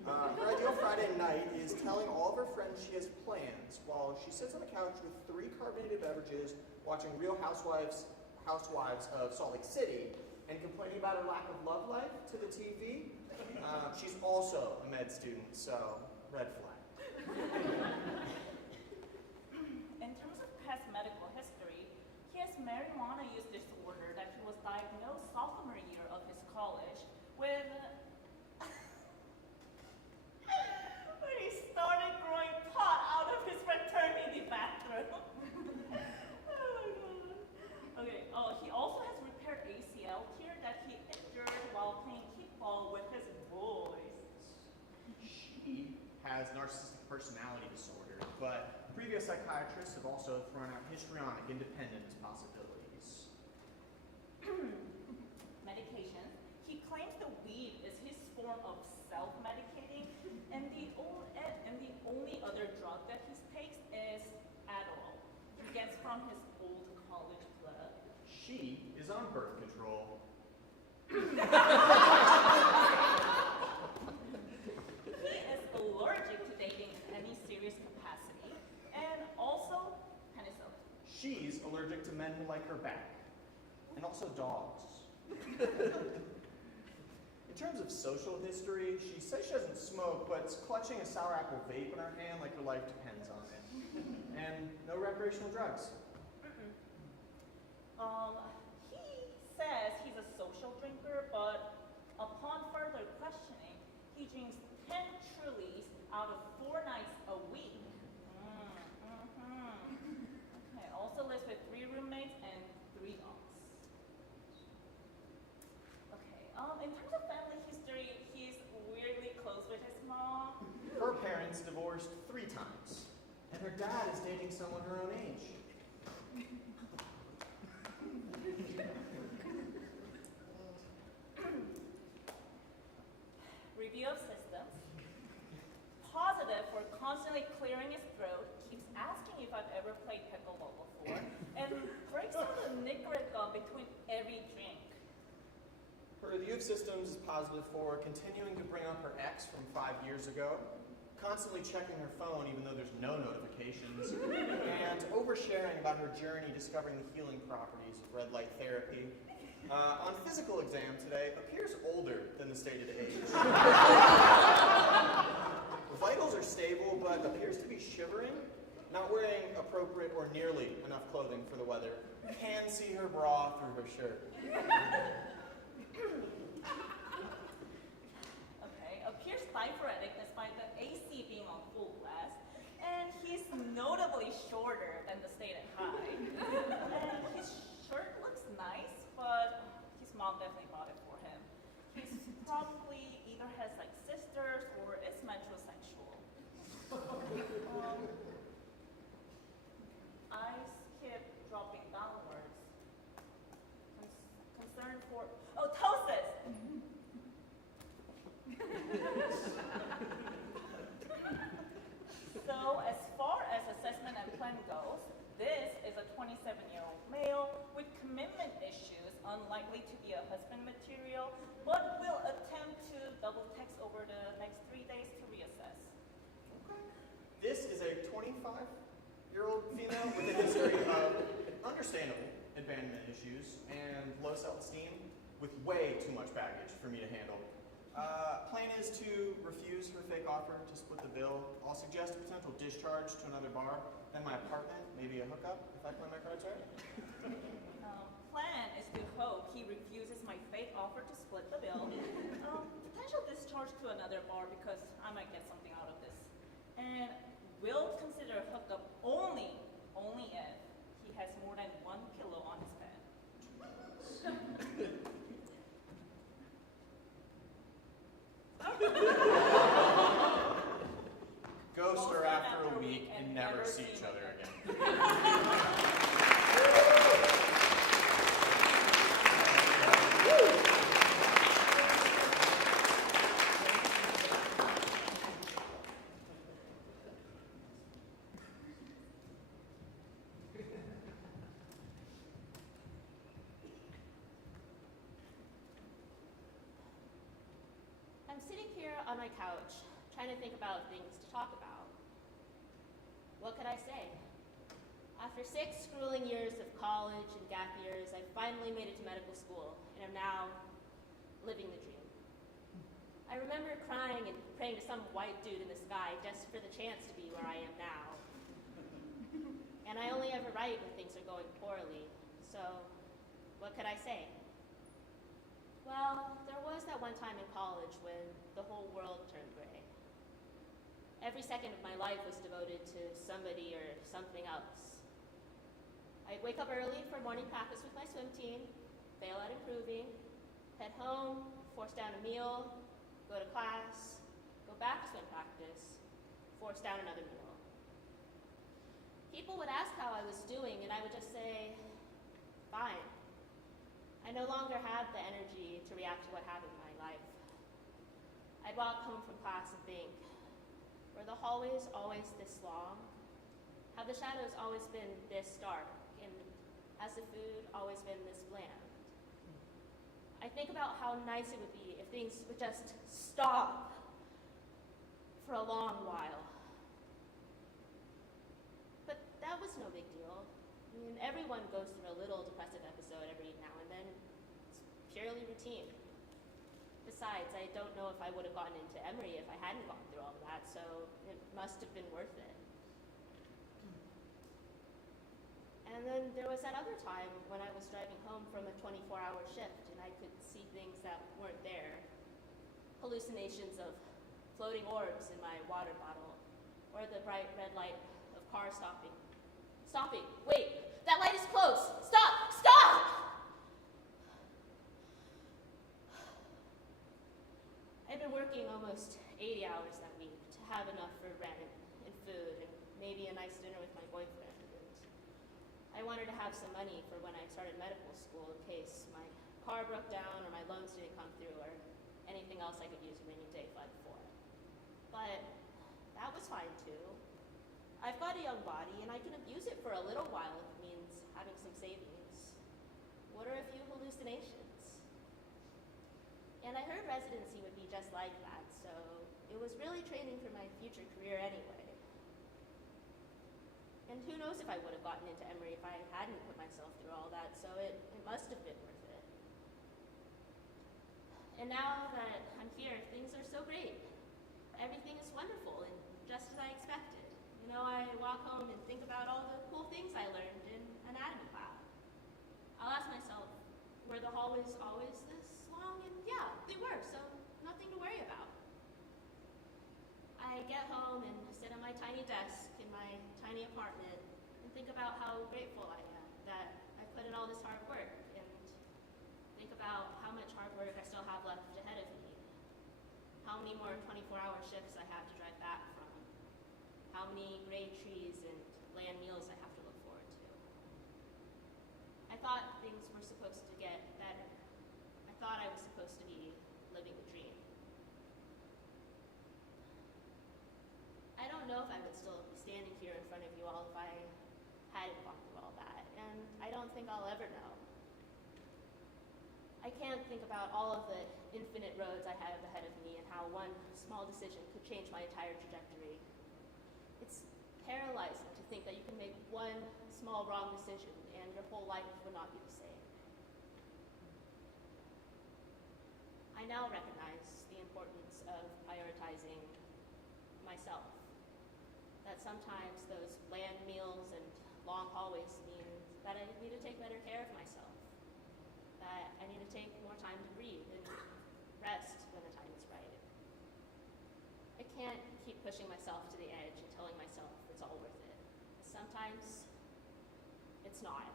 Her ideal Friday night is telling all of her friends she has plans while she sits on the couch with 3 carbonated beverages, watching Real Housewives of Salt Lake City, and complaining about her lack of love life to the TV. She's also a med student, so red flag. In terms of past medical history, he has marijuana use disorder that he was diagnosed sophomore year of his college when he started growing pot out of his fraternity bathroom. Oh my god. Okay, he also has repaired ACL tear that he injured while playing kickball with his boys. She has narcissistic personality disorder, but previous psychiatrists have also thrown out histrionic independence possibilities. Medication. He claims the weed is his form of self-medicating, and the only other drug that he takes is Adderall. He gets from his old college club. She is on birth control. He is allergic to dating in any serious capacity, and also penicillin. She's allergic to men who like her back, and also dogs. In terms of social history, she says she doesn't smoke, but clutching a sour apple vape in her hand like her life depends on it. And no recreational drugs. He says he's a social drinker, but upon further questioning, he drinks 10 Trulies out of 4 nights a week. Okay, also lives with 3 roommates and 3 dogs. Okay, in terms of family history, he's weirdly close with his mom. Her parents divorced 3 times, and her dad is dating someone her own age. Review of systems. Positive for constantly clearing his throat, keeps asking if I've ever played pickleball before, and breaks out the Nicorette gum between every drink. Her review of systems is positive for continuing to bring up her ex from 5 years ago, constantly checking her phone even though there's no notifications, and oversharing about her journey discovering the healing properties of red light therapy. On physical exam today, appears older than the stated age. Vitals are stable, but appears to be shivering, not wearing appropriate or nearly enough clothing for the weather. Can see her bra through her shirt. Okay, appears diaphoretic despite the AC being on full blast, and he's notably shorter than the stated height. And his shirt looks nice, but his mom definitely bought it for him. He's probably either has like sisters or is metrosexual. Eyes keep dropping downwards. Concern for ptosis. So as far as assessment and plan goes, this is a 27-year-old male with commitment issues, unlikely to be a husband material, but will attempt to double text over the next 3 days to reassess. This is a 25-year-old female with a history of understandable abandonment issues and low self-esteem with way too much baggage for me to handle. Plan is to refuse her fake offer to split the bill. I'll suggest a potential discharge to another bar, then my apartment, maybe a hookup if I play my cards right. Plan is to hope he refuses my fake offer to split the bill. Potential discharge to another bar because I might get something out of this. And will consider hookup only if he has more than 1 pillow on his bed. Ghost her after a week and never see each other again. I'm sitting here on my couch, trying to think about things to talk about. What could I say? After 6 grueling years of college and gap years, I finally made it to medical school and am now living the dream. I remember crying and praying to some white dude in the sky just for the chance to be where I am now. And I only ever write when things are going poorly, so what could I say? Well, there was that one time in college when the whole world turned gray. Every second of my life was devoted to somebody or something else. I'd wake up early for morning practice with my swim team, fail at improving, head home, force down a meal, go to class, go back to swim practice, force down another meal. People would ask how I was doing, and I would just say, fine. I no longer had the energy to react to what happened in my life. I'd walk home from class and think, were the hallways always this long? Have the shadows always been this dark? And has the food always been this bland? I think about how nice it would be if things would just stop for a long while. But that was no big deal. I mean, everyone goes through a little depressive episode every now and then. It's purely routine. Besides, I don't know if I would have gotten into Emory if I hadn't gone through all of that, so it must have been worth it. And then there was that other time when I was driving home from a 24-hour shift and I could see things that weren't there. Hallucinations of floating orbs in my water bottle, or the bright red light of cars stopping. Stopping, wait, that light is close, stop, stop! I'd been working almost 80 hours that week to have enough for rent and food and maybe a nice dinner with my boyfriend. And I wanted to have some money for when I started medical school in case my car broke down or my loans didn't come through or anything else I could use a rainy day fund for. But that was fine too. I've got a young body and I can abuse it for a little while if it means having some savings. What are a few hallucinations? And I heard residency would be just like that, so it was really training for my future career anyway. And who knows if I would have gotten into Emory if I hadn't put myself through all that, so it must have been worth it. And now that I'm here, things are so great. Everything is wonderful and just as I expected. You know, I walk home and think about all the cool things I learned in anatomy class. I'll ask myself, were the hallways always this long? And yeah, they were, so nothing to worry about. I get home and sit at my tiny desk in my tiny apartment and think about how grateful I am that I put in all this hard work and think about how much hard work I still have left ahead of me. How many more 24-hour shifts I have to drive back from. How many great trees and land meals I have to look forward to. I thought things were supposed to get better. I thought I was supposed to be living the dream. I don't know if I would still be standing here in front of you all if I hadn't gone through all that, and I don't think I'll ever know. I can't think about all of the infinite roads I have ahead of me and how one small decision could change my entire trajectory. It's paralyzing to think that you can make one small wrong decision and your whole life would not be the same. I now recognize the importance of prioritizing myself. That sometimes those bland meals and long hallways mean that I need to take better care of myself. That I need to take more time to breathe and rest when the time is right. I can't keep pushing myself to the edge and telling myself it's all worth it. Sometimes it's not.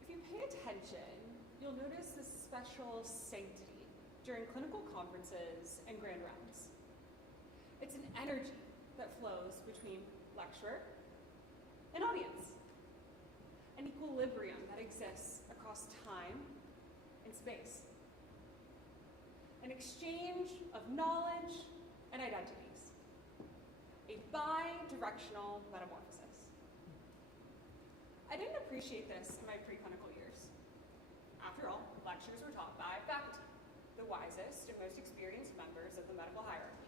If you pay attention, you'll notice this special sanctity during clinical conferences and grand rounds. It's an energy that flows between lecturer and audience, an equilibrium that exists across time and space, an exchange of knowledge and identities, a bi-directional metamorphosis. I didn't appreciate this in my preclinical years. After all, lectures were taught by faculty, the wisest and most experienced members of the medical hierarchy.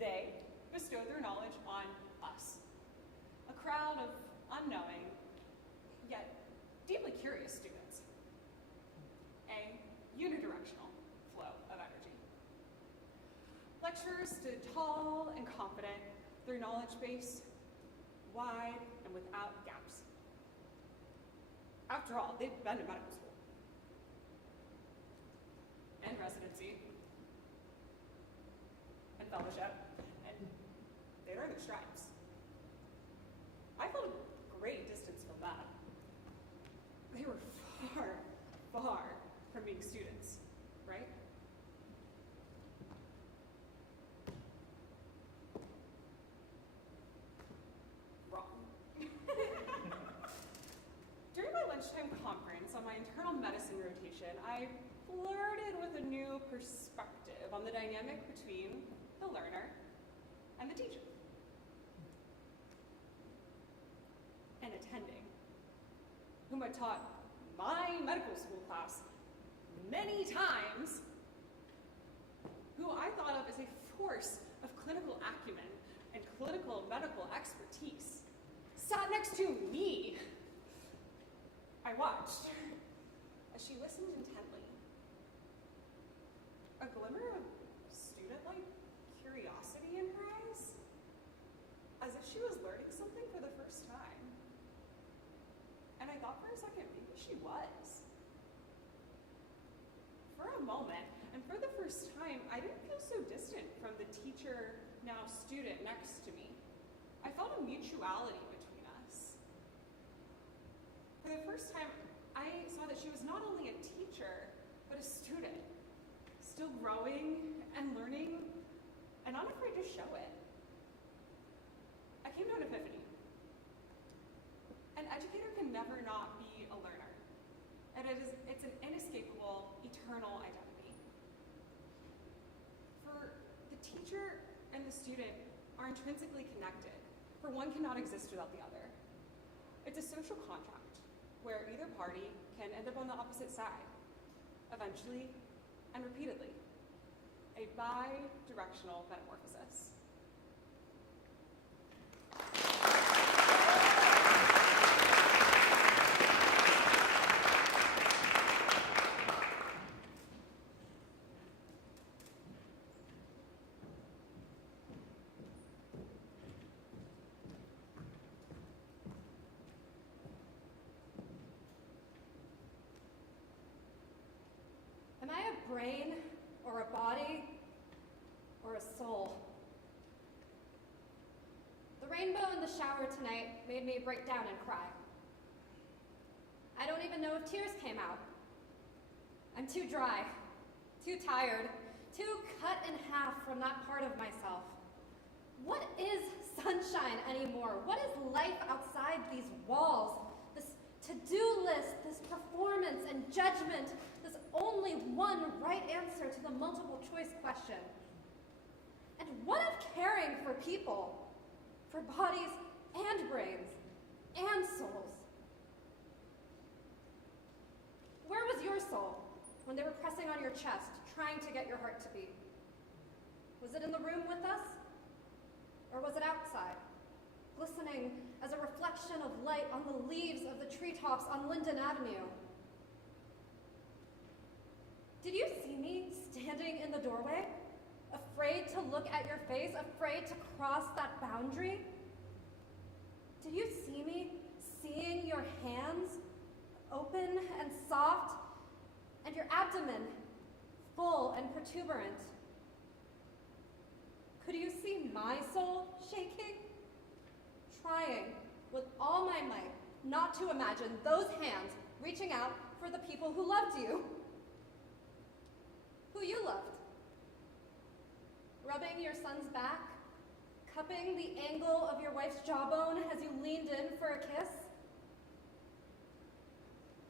They bestowed their knowledge on us, a crowd of unknowing, yet deeply curious students. A unidirectional flow of energy. Lecturers stood tall and confident, their knowledge base wide and without gaps. After all, they'd been to medical school and residency and fellowship, and they'd earned their stripes. I felt a great distance from that. They were far, far from being students, right? Wrong. During my lunchtime conference on my internal medicine rotation, I flirted with a new perspective on the dynamic between the learner and the teacher. An attending, whom I taught my medical school class many times, who I thought of as a force of clinical acumen and clinical medical expertise, sat next to me. I watched as she listened intently. A glimmer of student-like curiosity in her eyes, as if she was learning something for the first time. And I thought for a second, maybe she was. For a moment, and for the first time, I didn't feel so distant from the teacher, now student next to me. I felt a mutuality between us. For the first time, I saw that she was not only a teacher, but a student, still growing and learning, and unafraid to show it. I came to an epiphany. An educator can never not be a learner, and it's an inescapable, eternal identity. For the teacher and the student are intrinsically connected, for one cannot exist without the other. It's a social contract where either party can end up on the opposite side, eventually and repeatedly. A bi-directional metamorphosis. Am I a brain, or a body, or a soul? The rainbow in the shower tonight made me break down and cry. I don't even know if tears came out. I'm too dry, too tired, too cut in half from that part of myself. What is sunshine anymore? What is life outside these walls? This to-do list, this performance and judgment, this only one right answer to the multiple choice question. And what of caring for people, for bodies and brains and souls? Where was your soul when they were pressing on your chest, trying to get your heart to beat? Was it in the room with us? Or was it outside, glistening as a reflection of light on the leaves of the treetops on Linden Avenue? Did you see me standing in the doorway, afraid to look at your face, afraid to cross that boundary? Did you see me seeing your hands open and soft, and your abdomen full and protuberant? Could you see my soul shaking? Trying with all my might not to imagine those hands reaching out for the people who loved you. Who you loved. Rubbing your son's back, cupping the angle of your wife's jawbone as you leaned in for a kiss.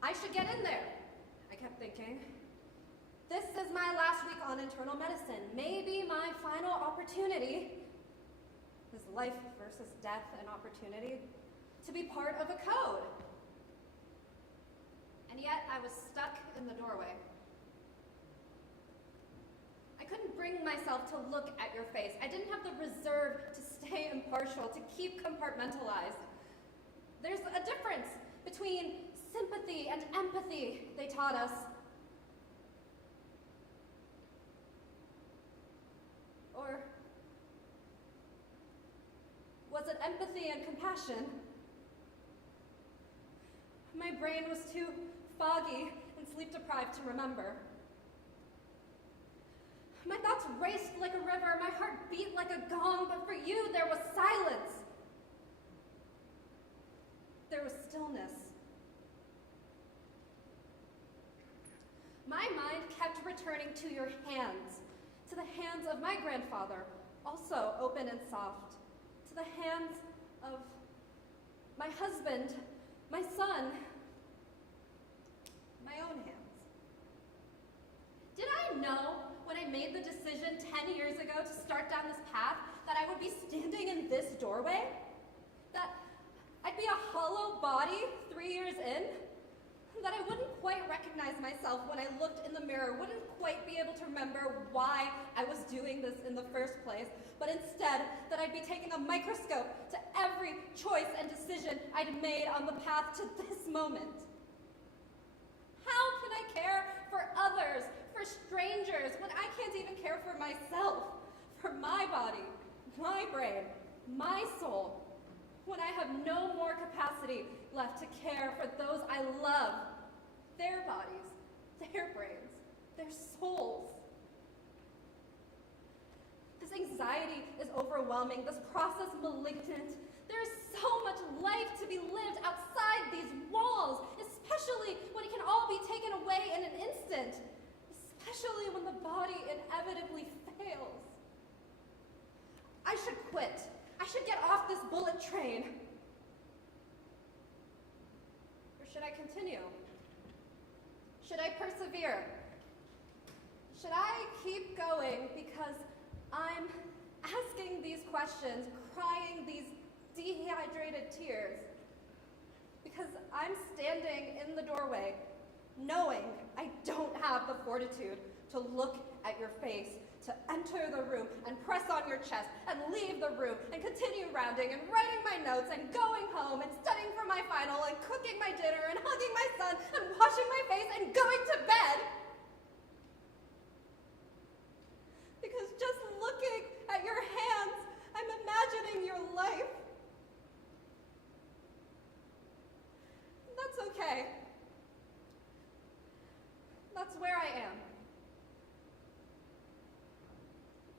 I should get in there, I kept thinking. This is my last week on internal medicine, maybe my final opportunity. Is life versus death an opportunity to be part of a code? And yet I was stuck in the doorway. I couldn't bring myself to look at your face. I didn't have the reserve to stay impartial, to keep compartmentalized. There's a difference between sympathy and empathy, they taught us. Or was it empathy and compassion? My brain was too foggy and sleep-deprived to remember. My thoughts raced like a river, my heart beat like a gong, but for you there was silence. There was stillness. My mind kept returning to your hands, to the hands of my grandfather, also open and soft, to the hands of my husband, my son, my own hands. Did I know when I made the decision 10 years ago to start down this path that I would be standing in this doorway? That I'd be a hollow body 3 years in? That I wouldn't quite recognize myself when I looked in the mirror, wouldn't quite be able to remember why I was doing this in the first place, but instead that I'd be taking a microscope to every choice and decision I'd made on the path to this moment. How can I care for others, for strangers, when I can't even care for myself, for my body, my brain, my soul, when I have no more capacity left to care for those I love, their bodies, their brains, their souls? This anxiety is overwhelming, this process malignant. There is so much life to be lived outside these walls, especially when it can all be taken away in an instant, especially when the body inevitably fails. I should quit. I should get off this bullet train. Or should I continue? Should I persevere? Should I keep going because I'm asking these questions, crying these dehydrated tears? Because I'm standing in the doorway, knowing I don't have the fortitude to look at your face, to enter the room and press on your chest and leave the room and continue rounding and writing my notes and going home and studying for my final and cooking my dinner and hugging my son and washing my face and going to bed. Because just looking at your hands, I'm imagining your life. And that's okay. That's where I am.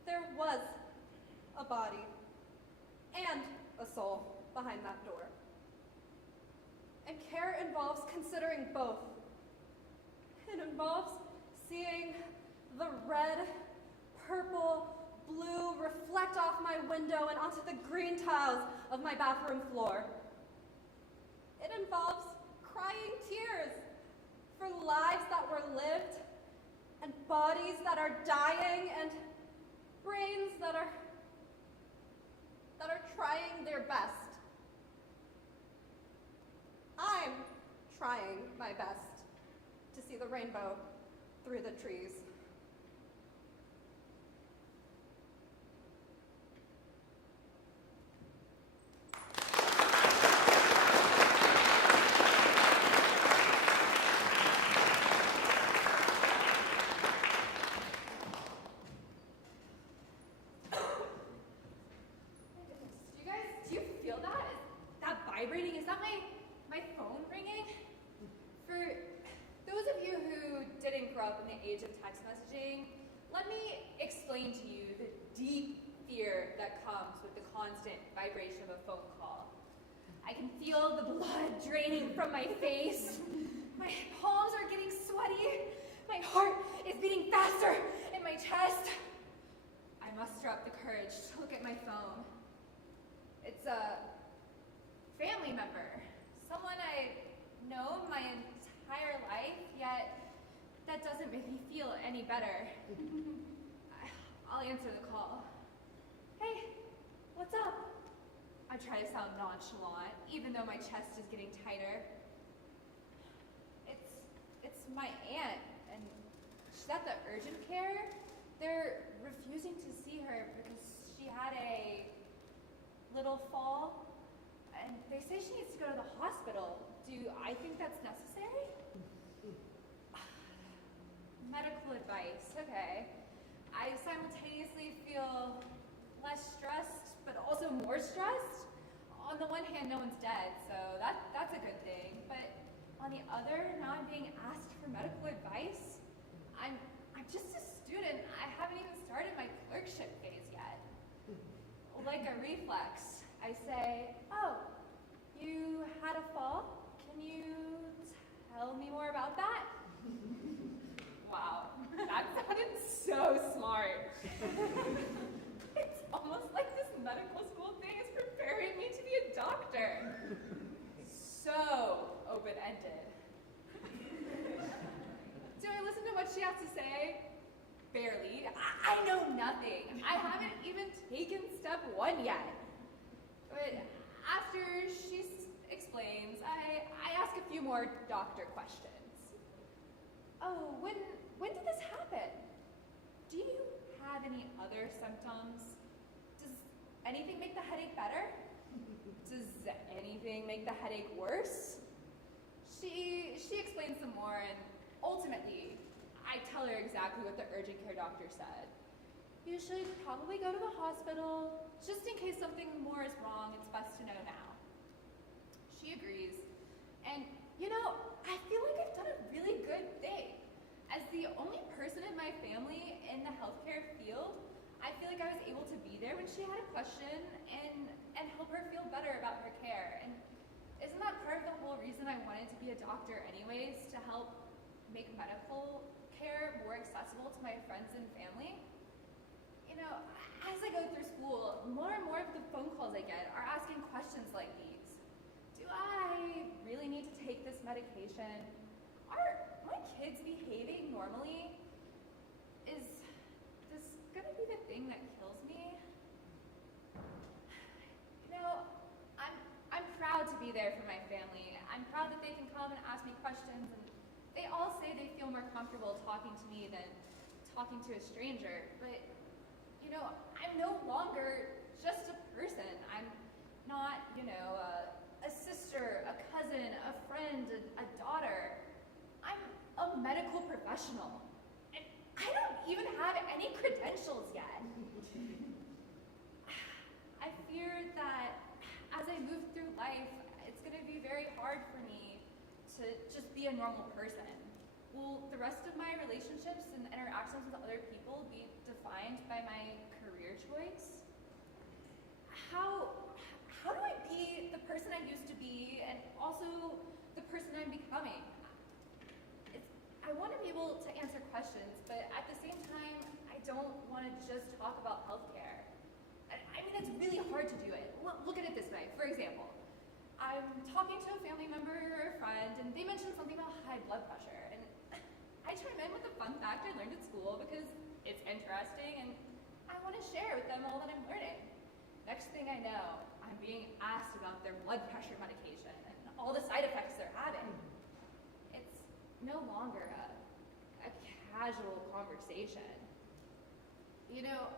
There was a body and a soul behind that door. And care involves considering both. It involves seeing the red, purple, blue reflect off my window and onto the green tiles of my bathroom floor. It involves crying tears for lives that were lived bodies that are dying, and brains that are trying their best. I'm trying my best to see the rainbow through the trees. Do you feel that? Is that vibrating? Is that my phone ringing? For those of you who didn't grow up in the age of text messaging, let me explain to you the deep fear that comes with the constant vibration of a phone call. I can feel the blood draining from my face. My palms are getting sweaty. My heart is beating faster in my chest. I muster up the courage to look at my phone. It's a family member, someone I've known my entire life, yet that doesn't make me feel any better. I'll answer the call. Hey, what's up? I try to sound nonchalant, even though my chest is getting tighter. It's my aunt, and she's at the urgent care. They're refusing to see her because she had a little fall, and they say she needs to go to the hospital. Do I think that's necessary? Medical advice, okay. I simultaneously feel less stressed, but also more stressed. On the one hand, no one's dead, so that's a good thing. But on the other, now I'm being asked for medical advice. I'm just a student. I haven't even started my clerkship phase yet. Like a reflex, I say, oh, you had a fall? Can you tell me more about that? Wow, that sounded so smart. It's almost like this medical school thing is preparing me to be a doctor. So open-ended. Do I listen to what she has to say? Barely. I know nothing. I haven't even taken step 1 yet. But after she explains, I ask a few more doctor questions. Oh, when did this happen? Do you have any other symptoms? Does anything make the headache better? Does anything make the headache worse? She explains some more, and ultimately, I tell her exactly what the urgent care doctor said. You should probably go to the hospital. Just in case something more is wrong, it's best to know now. She agrees. And, you know, I feel like I've done a really good thing. As the only person in my family in the healthcare field, I feel like I was able to be there when she had a question and help her feel better about her care. And isn't that part of the whole reason I wanted to be a doctor anyways, to help make medical care more accessible to my friends and family? You know, as I go through school, more and more of the phone calls I get are asking questions like these. Do I really need to take this medication? Are my kids behaving normally? Is this gonna be the thing that kills me? You know, I'm proud to be there for my family. I'm proud that they can come and ask me questions, and they all say they feel more comfortable talking to me than talking to a stranger. But, you know, I'm no longer just a person. I'm not, you know, a sister, a cousin, a friend, a daughter. I'm a medical professional. And I don't even have any credentials yet. I fear that as I move through life, it's going to be very hard for me to just be a normal person. Will the rest of my relationships and interactions with other people be defined by my career choice? How do I be the person I used to be and also the person I'm becoming? I want to be able to answer questions, but at the same time, I don't want to just talk about healthcare. I mean, it's really hard to do it. Look at it this way. For example, I'm talking to a family member or a friend, and they mention something about high blood pressure, and I chime in with a fun fact I learned at school because it's interesting and I want to share with them all that I'm learning. Next thing I know, I'm being asked about their blood pressure medication and all the side effects they're having. It's no longer a casual conversation. You know,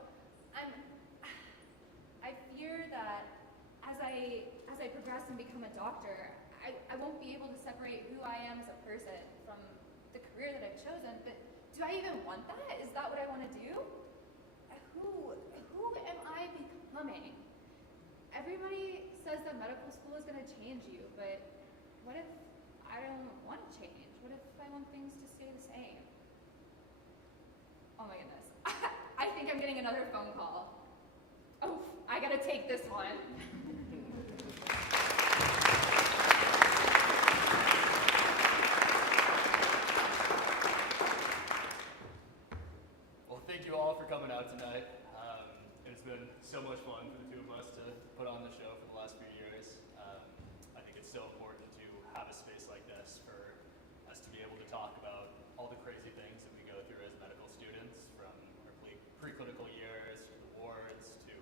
I fear that as I progress and become a doctor, I won't be able to separate who I am as a person from the career that I've chosen, but do I even want that? Is that what I want to do? Who am I becoming? Everybody says that medical school is going to change you, but what if I don't want to change? What if I want things to stay the same? Oh my goodness. I think I'm getting another phone call. Oh, I gotta take this one. Well, thank you all for coming out tonight. It's been so much fun for the two of us to put on the show for the last few years. I think it's so important to have a space like this for us to be able to talk about all the crazy things that we go through as medical students, from our preclinical years to the wards to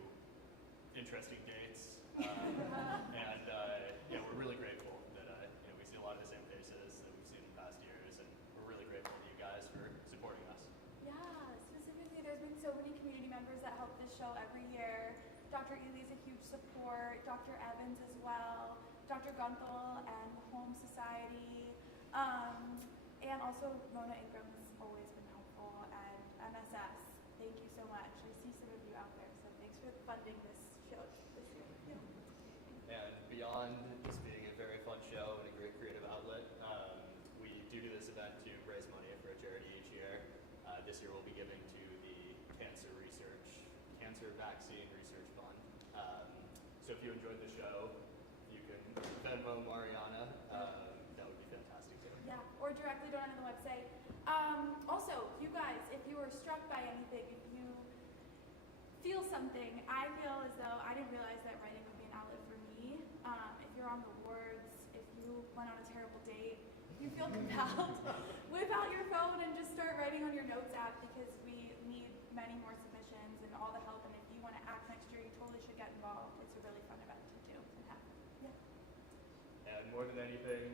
interesting dates. Yeah, we're really grateful that we see a lot of the same faces that we've seen in past years, and we're really grateful to you guys for supporting us. Yeah, specifically there's been so many community members that help this show every year. Dr. Ely is a huge support, Dr. Evans as well, Dr. Gunthal and the Home Society, and also Mona Ingram has always been helpful, and MSS, thank you so much. I see some of you out there, so thanks for funding this show this year. Yeah. And beyond this being a very fun show and a great creative outlet, we do this event to raise money for a charity each year. This year we'll be giving to the Cancer Vaccine Research Fund. So if you enjoyed the show, you can Venmo Mariana. That would be fantastic too. Yeah, or directly donate on the website. Also, you guys, if you were struck by anything, if you feel something, I feel as though I didn't realize that writing would be an outlet for me. If you're on the wards, if you went on a terrible date, you feel compelled, whip out your phone and just start writing on your notes app, because we need many more submissions and all the help. And if you want to act next year, you totally should get involved. It's a really fun event to do and have. Yeah. And more than anything,